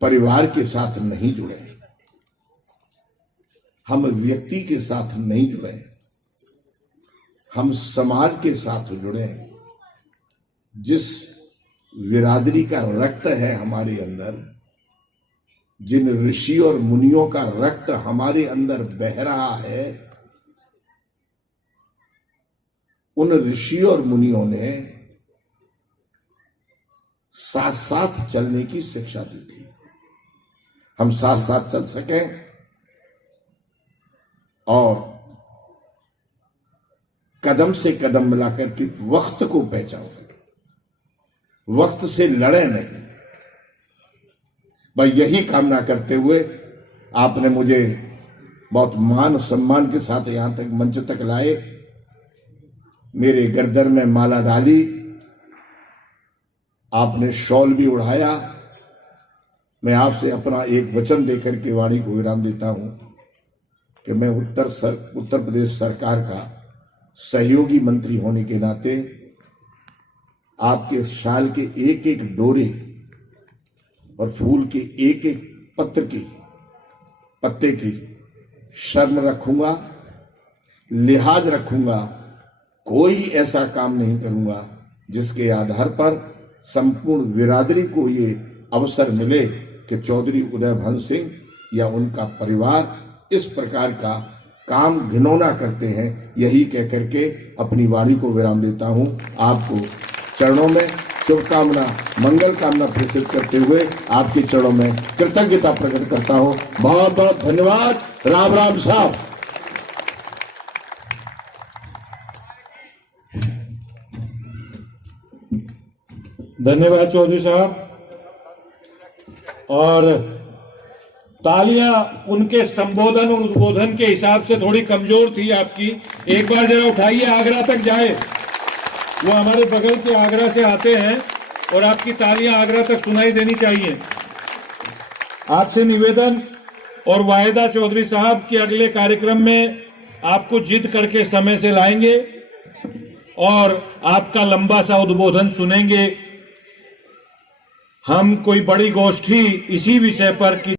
परिवार के साथ नहीं जुड़े, हम व्यक्ति के साथ नहीं जुड़े, हम समाज के साथ जुड़े। जिस बिरादरी का रक्त है हमारे अंदर, जिन ऋषि और मुनियों का रक्त हमारे अंदर बह रहा है, उन ऋषि और मुनियों ने साथ साथ चलने की शिक्षा दी थी। हम साथ साथ चल सकें और कदम से कदम मिलाकर के वक्त को पहचान सके, वक्त से लड़े नहीं। भाई यही कामना करते हुए आपने मुझे बहुत मान सम्मान के साथ यहां तक मंच तक लाए, मेरे गर्दन में माला डाली, आपने शॉल भी उड़ाया। मैं आपसे अपना एक वचन देकर के वाणी को विराम देता हूं कि मैं उत्तर प्रदेश सरकार का सहयोगी मंत्री होने के नाते आपके शाल के एक एक डोरे और फूल के एक एक पत्ते की शर्म रखूंगा, लिहाज रखूंगा। कोई ऐसा काम नहीं करूंगा जिसके आधार पर संपूर्ण बिरादरी को ये अवसर मिले कि चौधरी उदय भान सिंह या उनका परिवार इस प्रकार का काम घिनौना करते हैं। यही कह करके अपनी वाणी को विराम देता हूं। आपको चरणों में शुभकामना मंगल कामना प्रेषित करते हुए आपके चरणों में कृतज्ञता प्रकट करता हूं। बहुत बहुत धन्यवाद। राम राम साहब। धन्यवाद चौधरी साहब। और तालियां उनके संबोधन और उद्बोधन के हिसाब से थोड़ी कमजोर थी आपकी। एक बार जरा उठाइए, आगरा तक जाए। वो हमारे बगल के आगरा से आते हैं और आपकी तालियां आगरा तक सुनाई देनी चाहिए। आपसे निवेदन और वायदा चौधरी साहब कि अगले कार्यक्रम में आपको जिद करके समय से लाएंगे और आपका लंबा सा उद्बोधन सुनेंगे। हम कोई बड़ी गोष्ठी इसी विषय पर की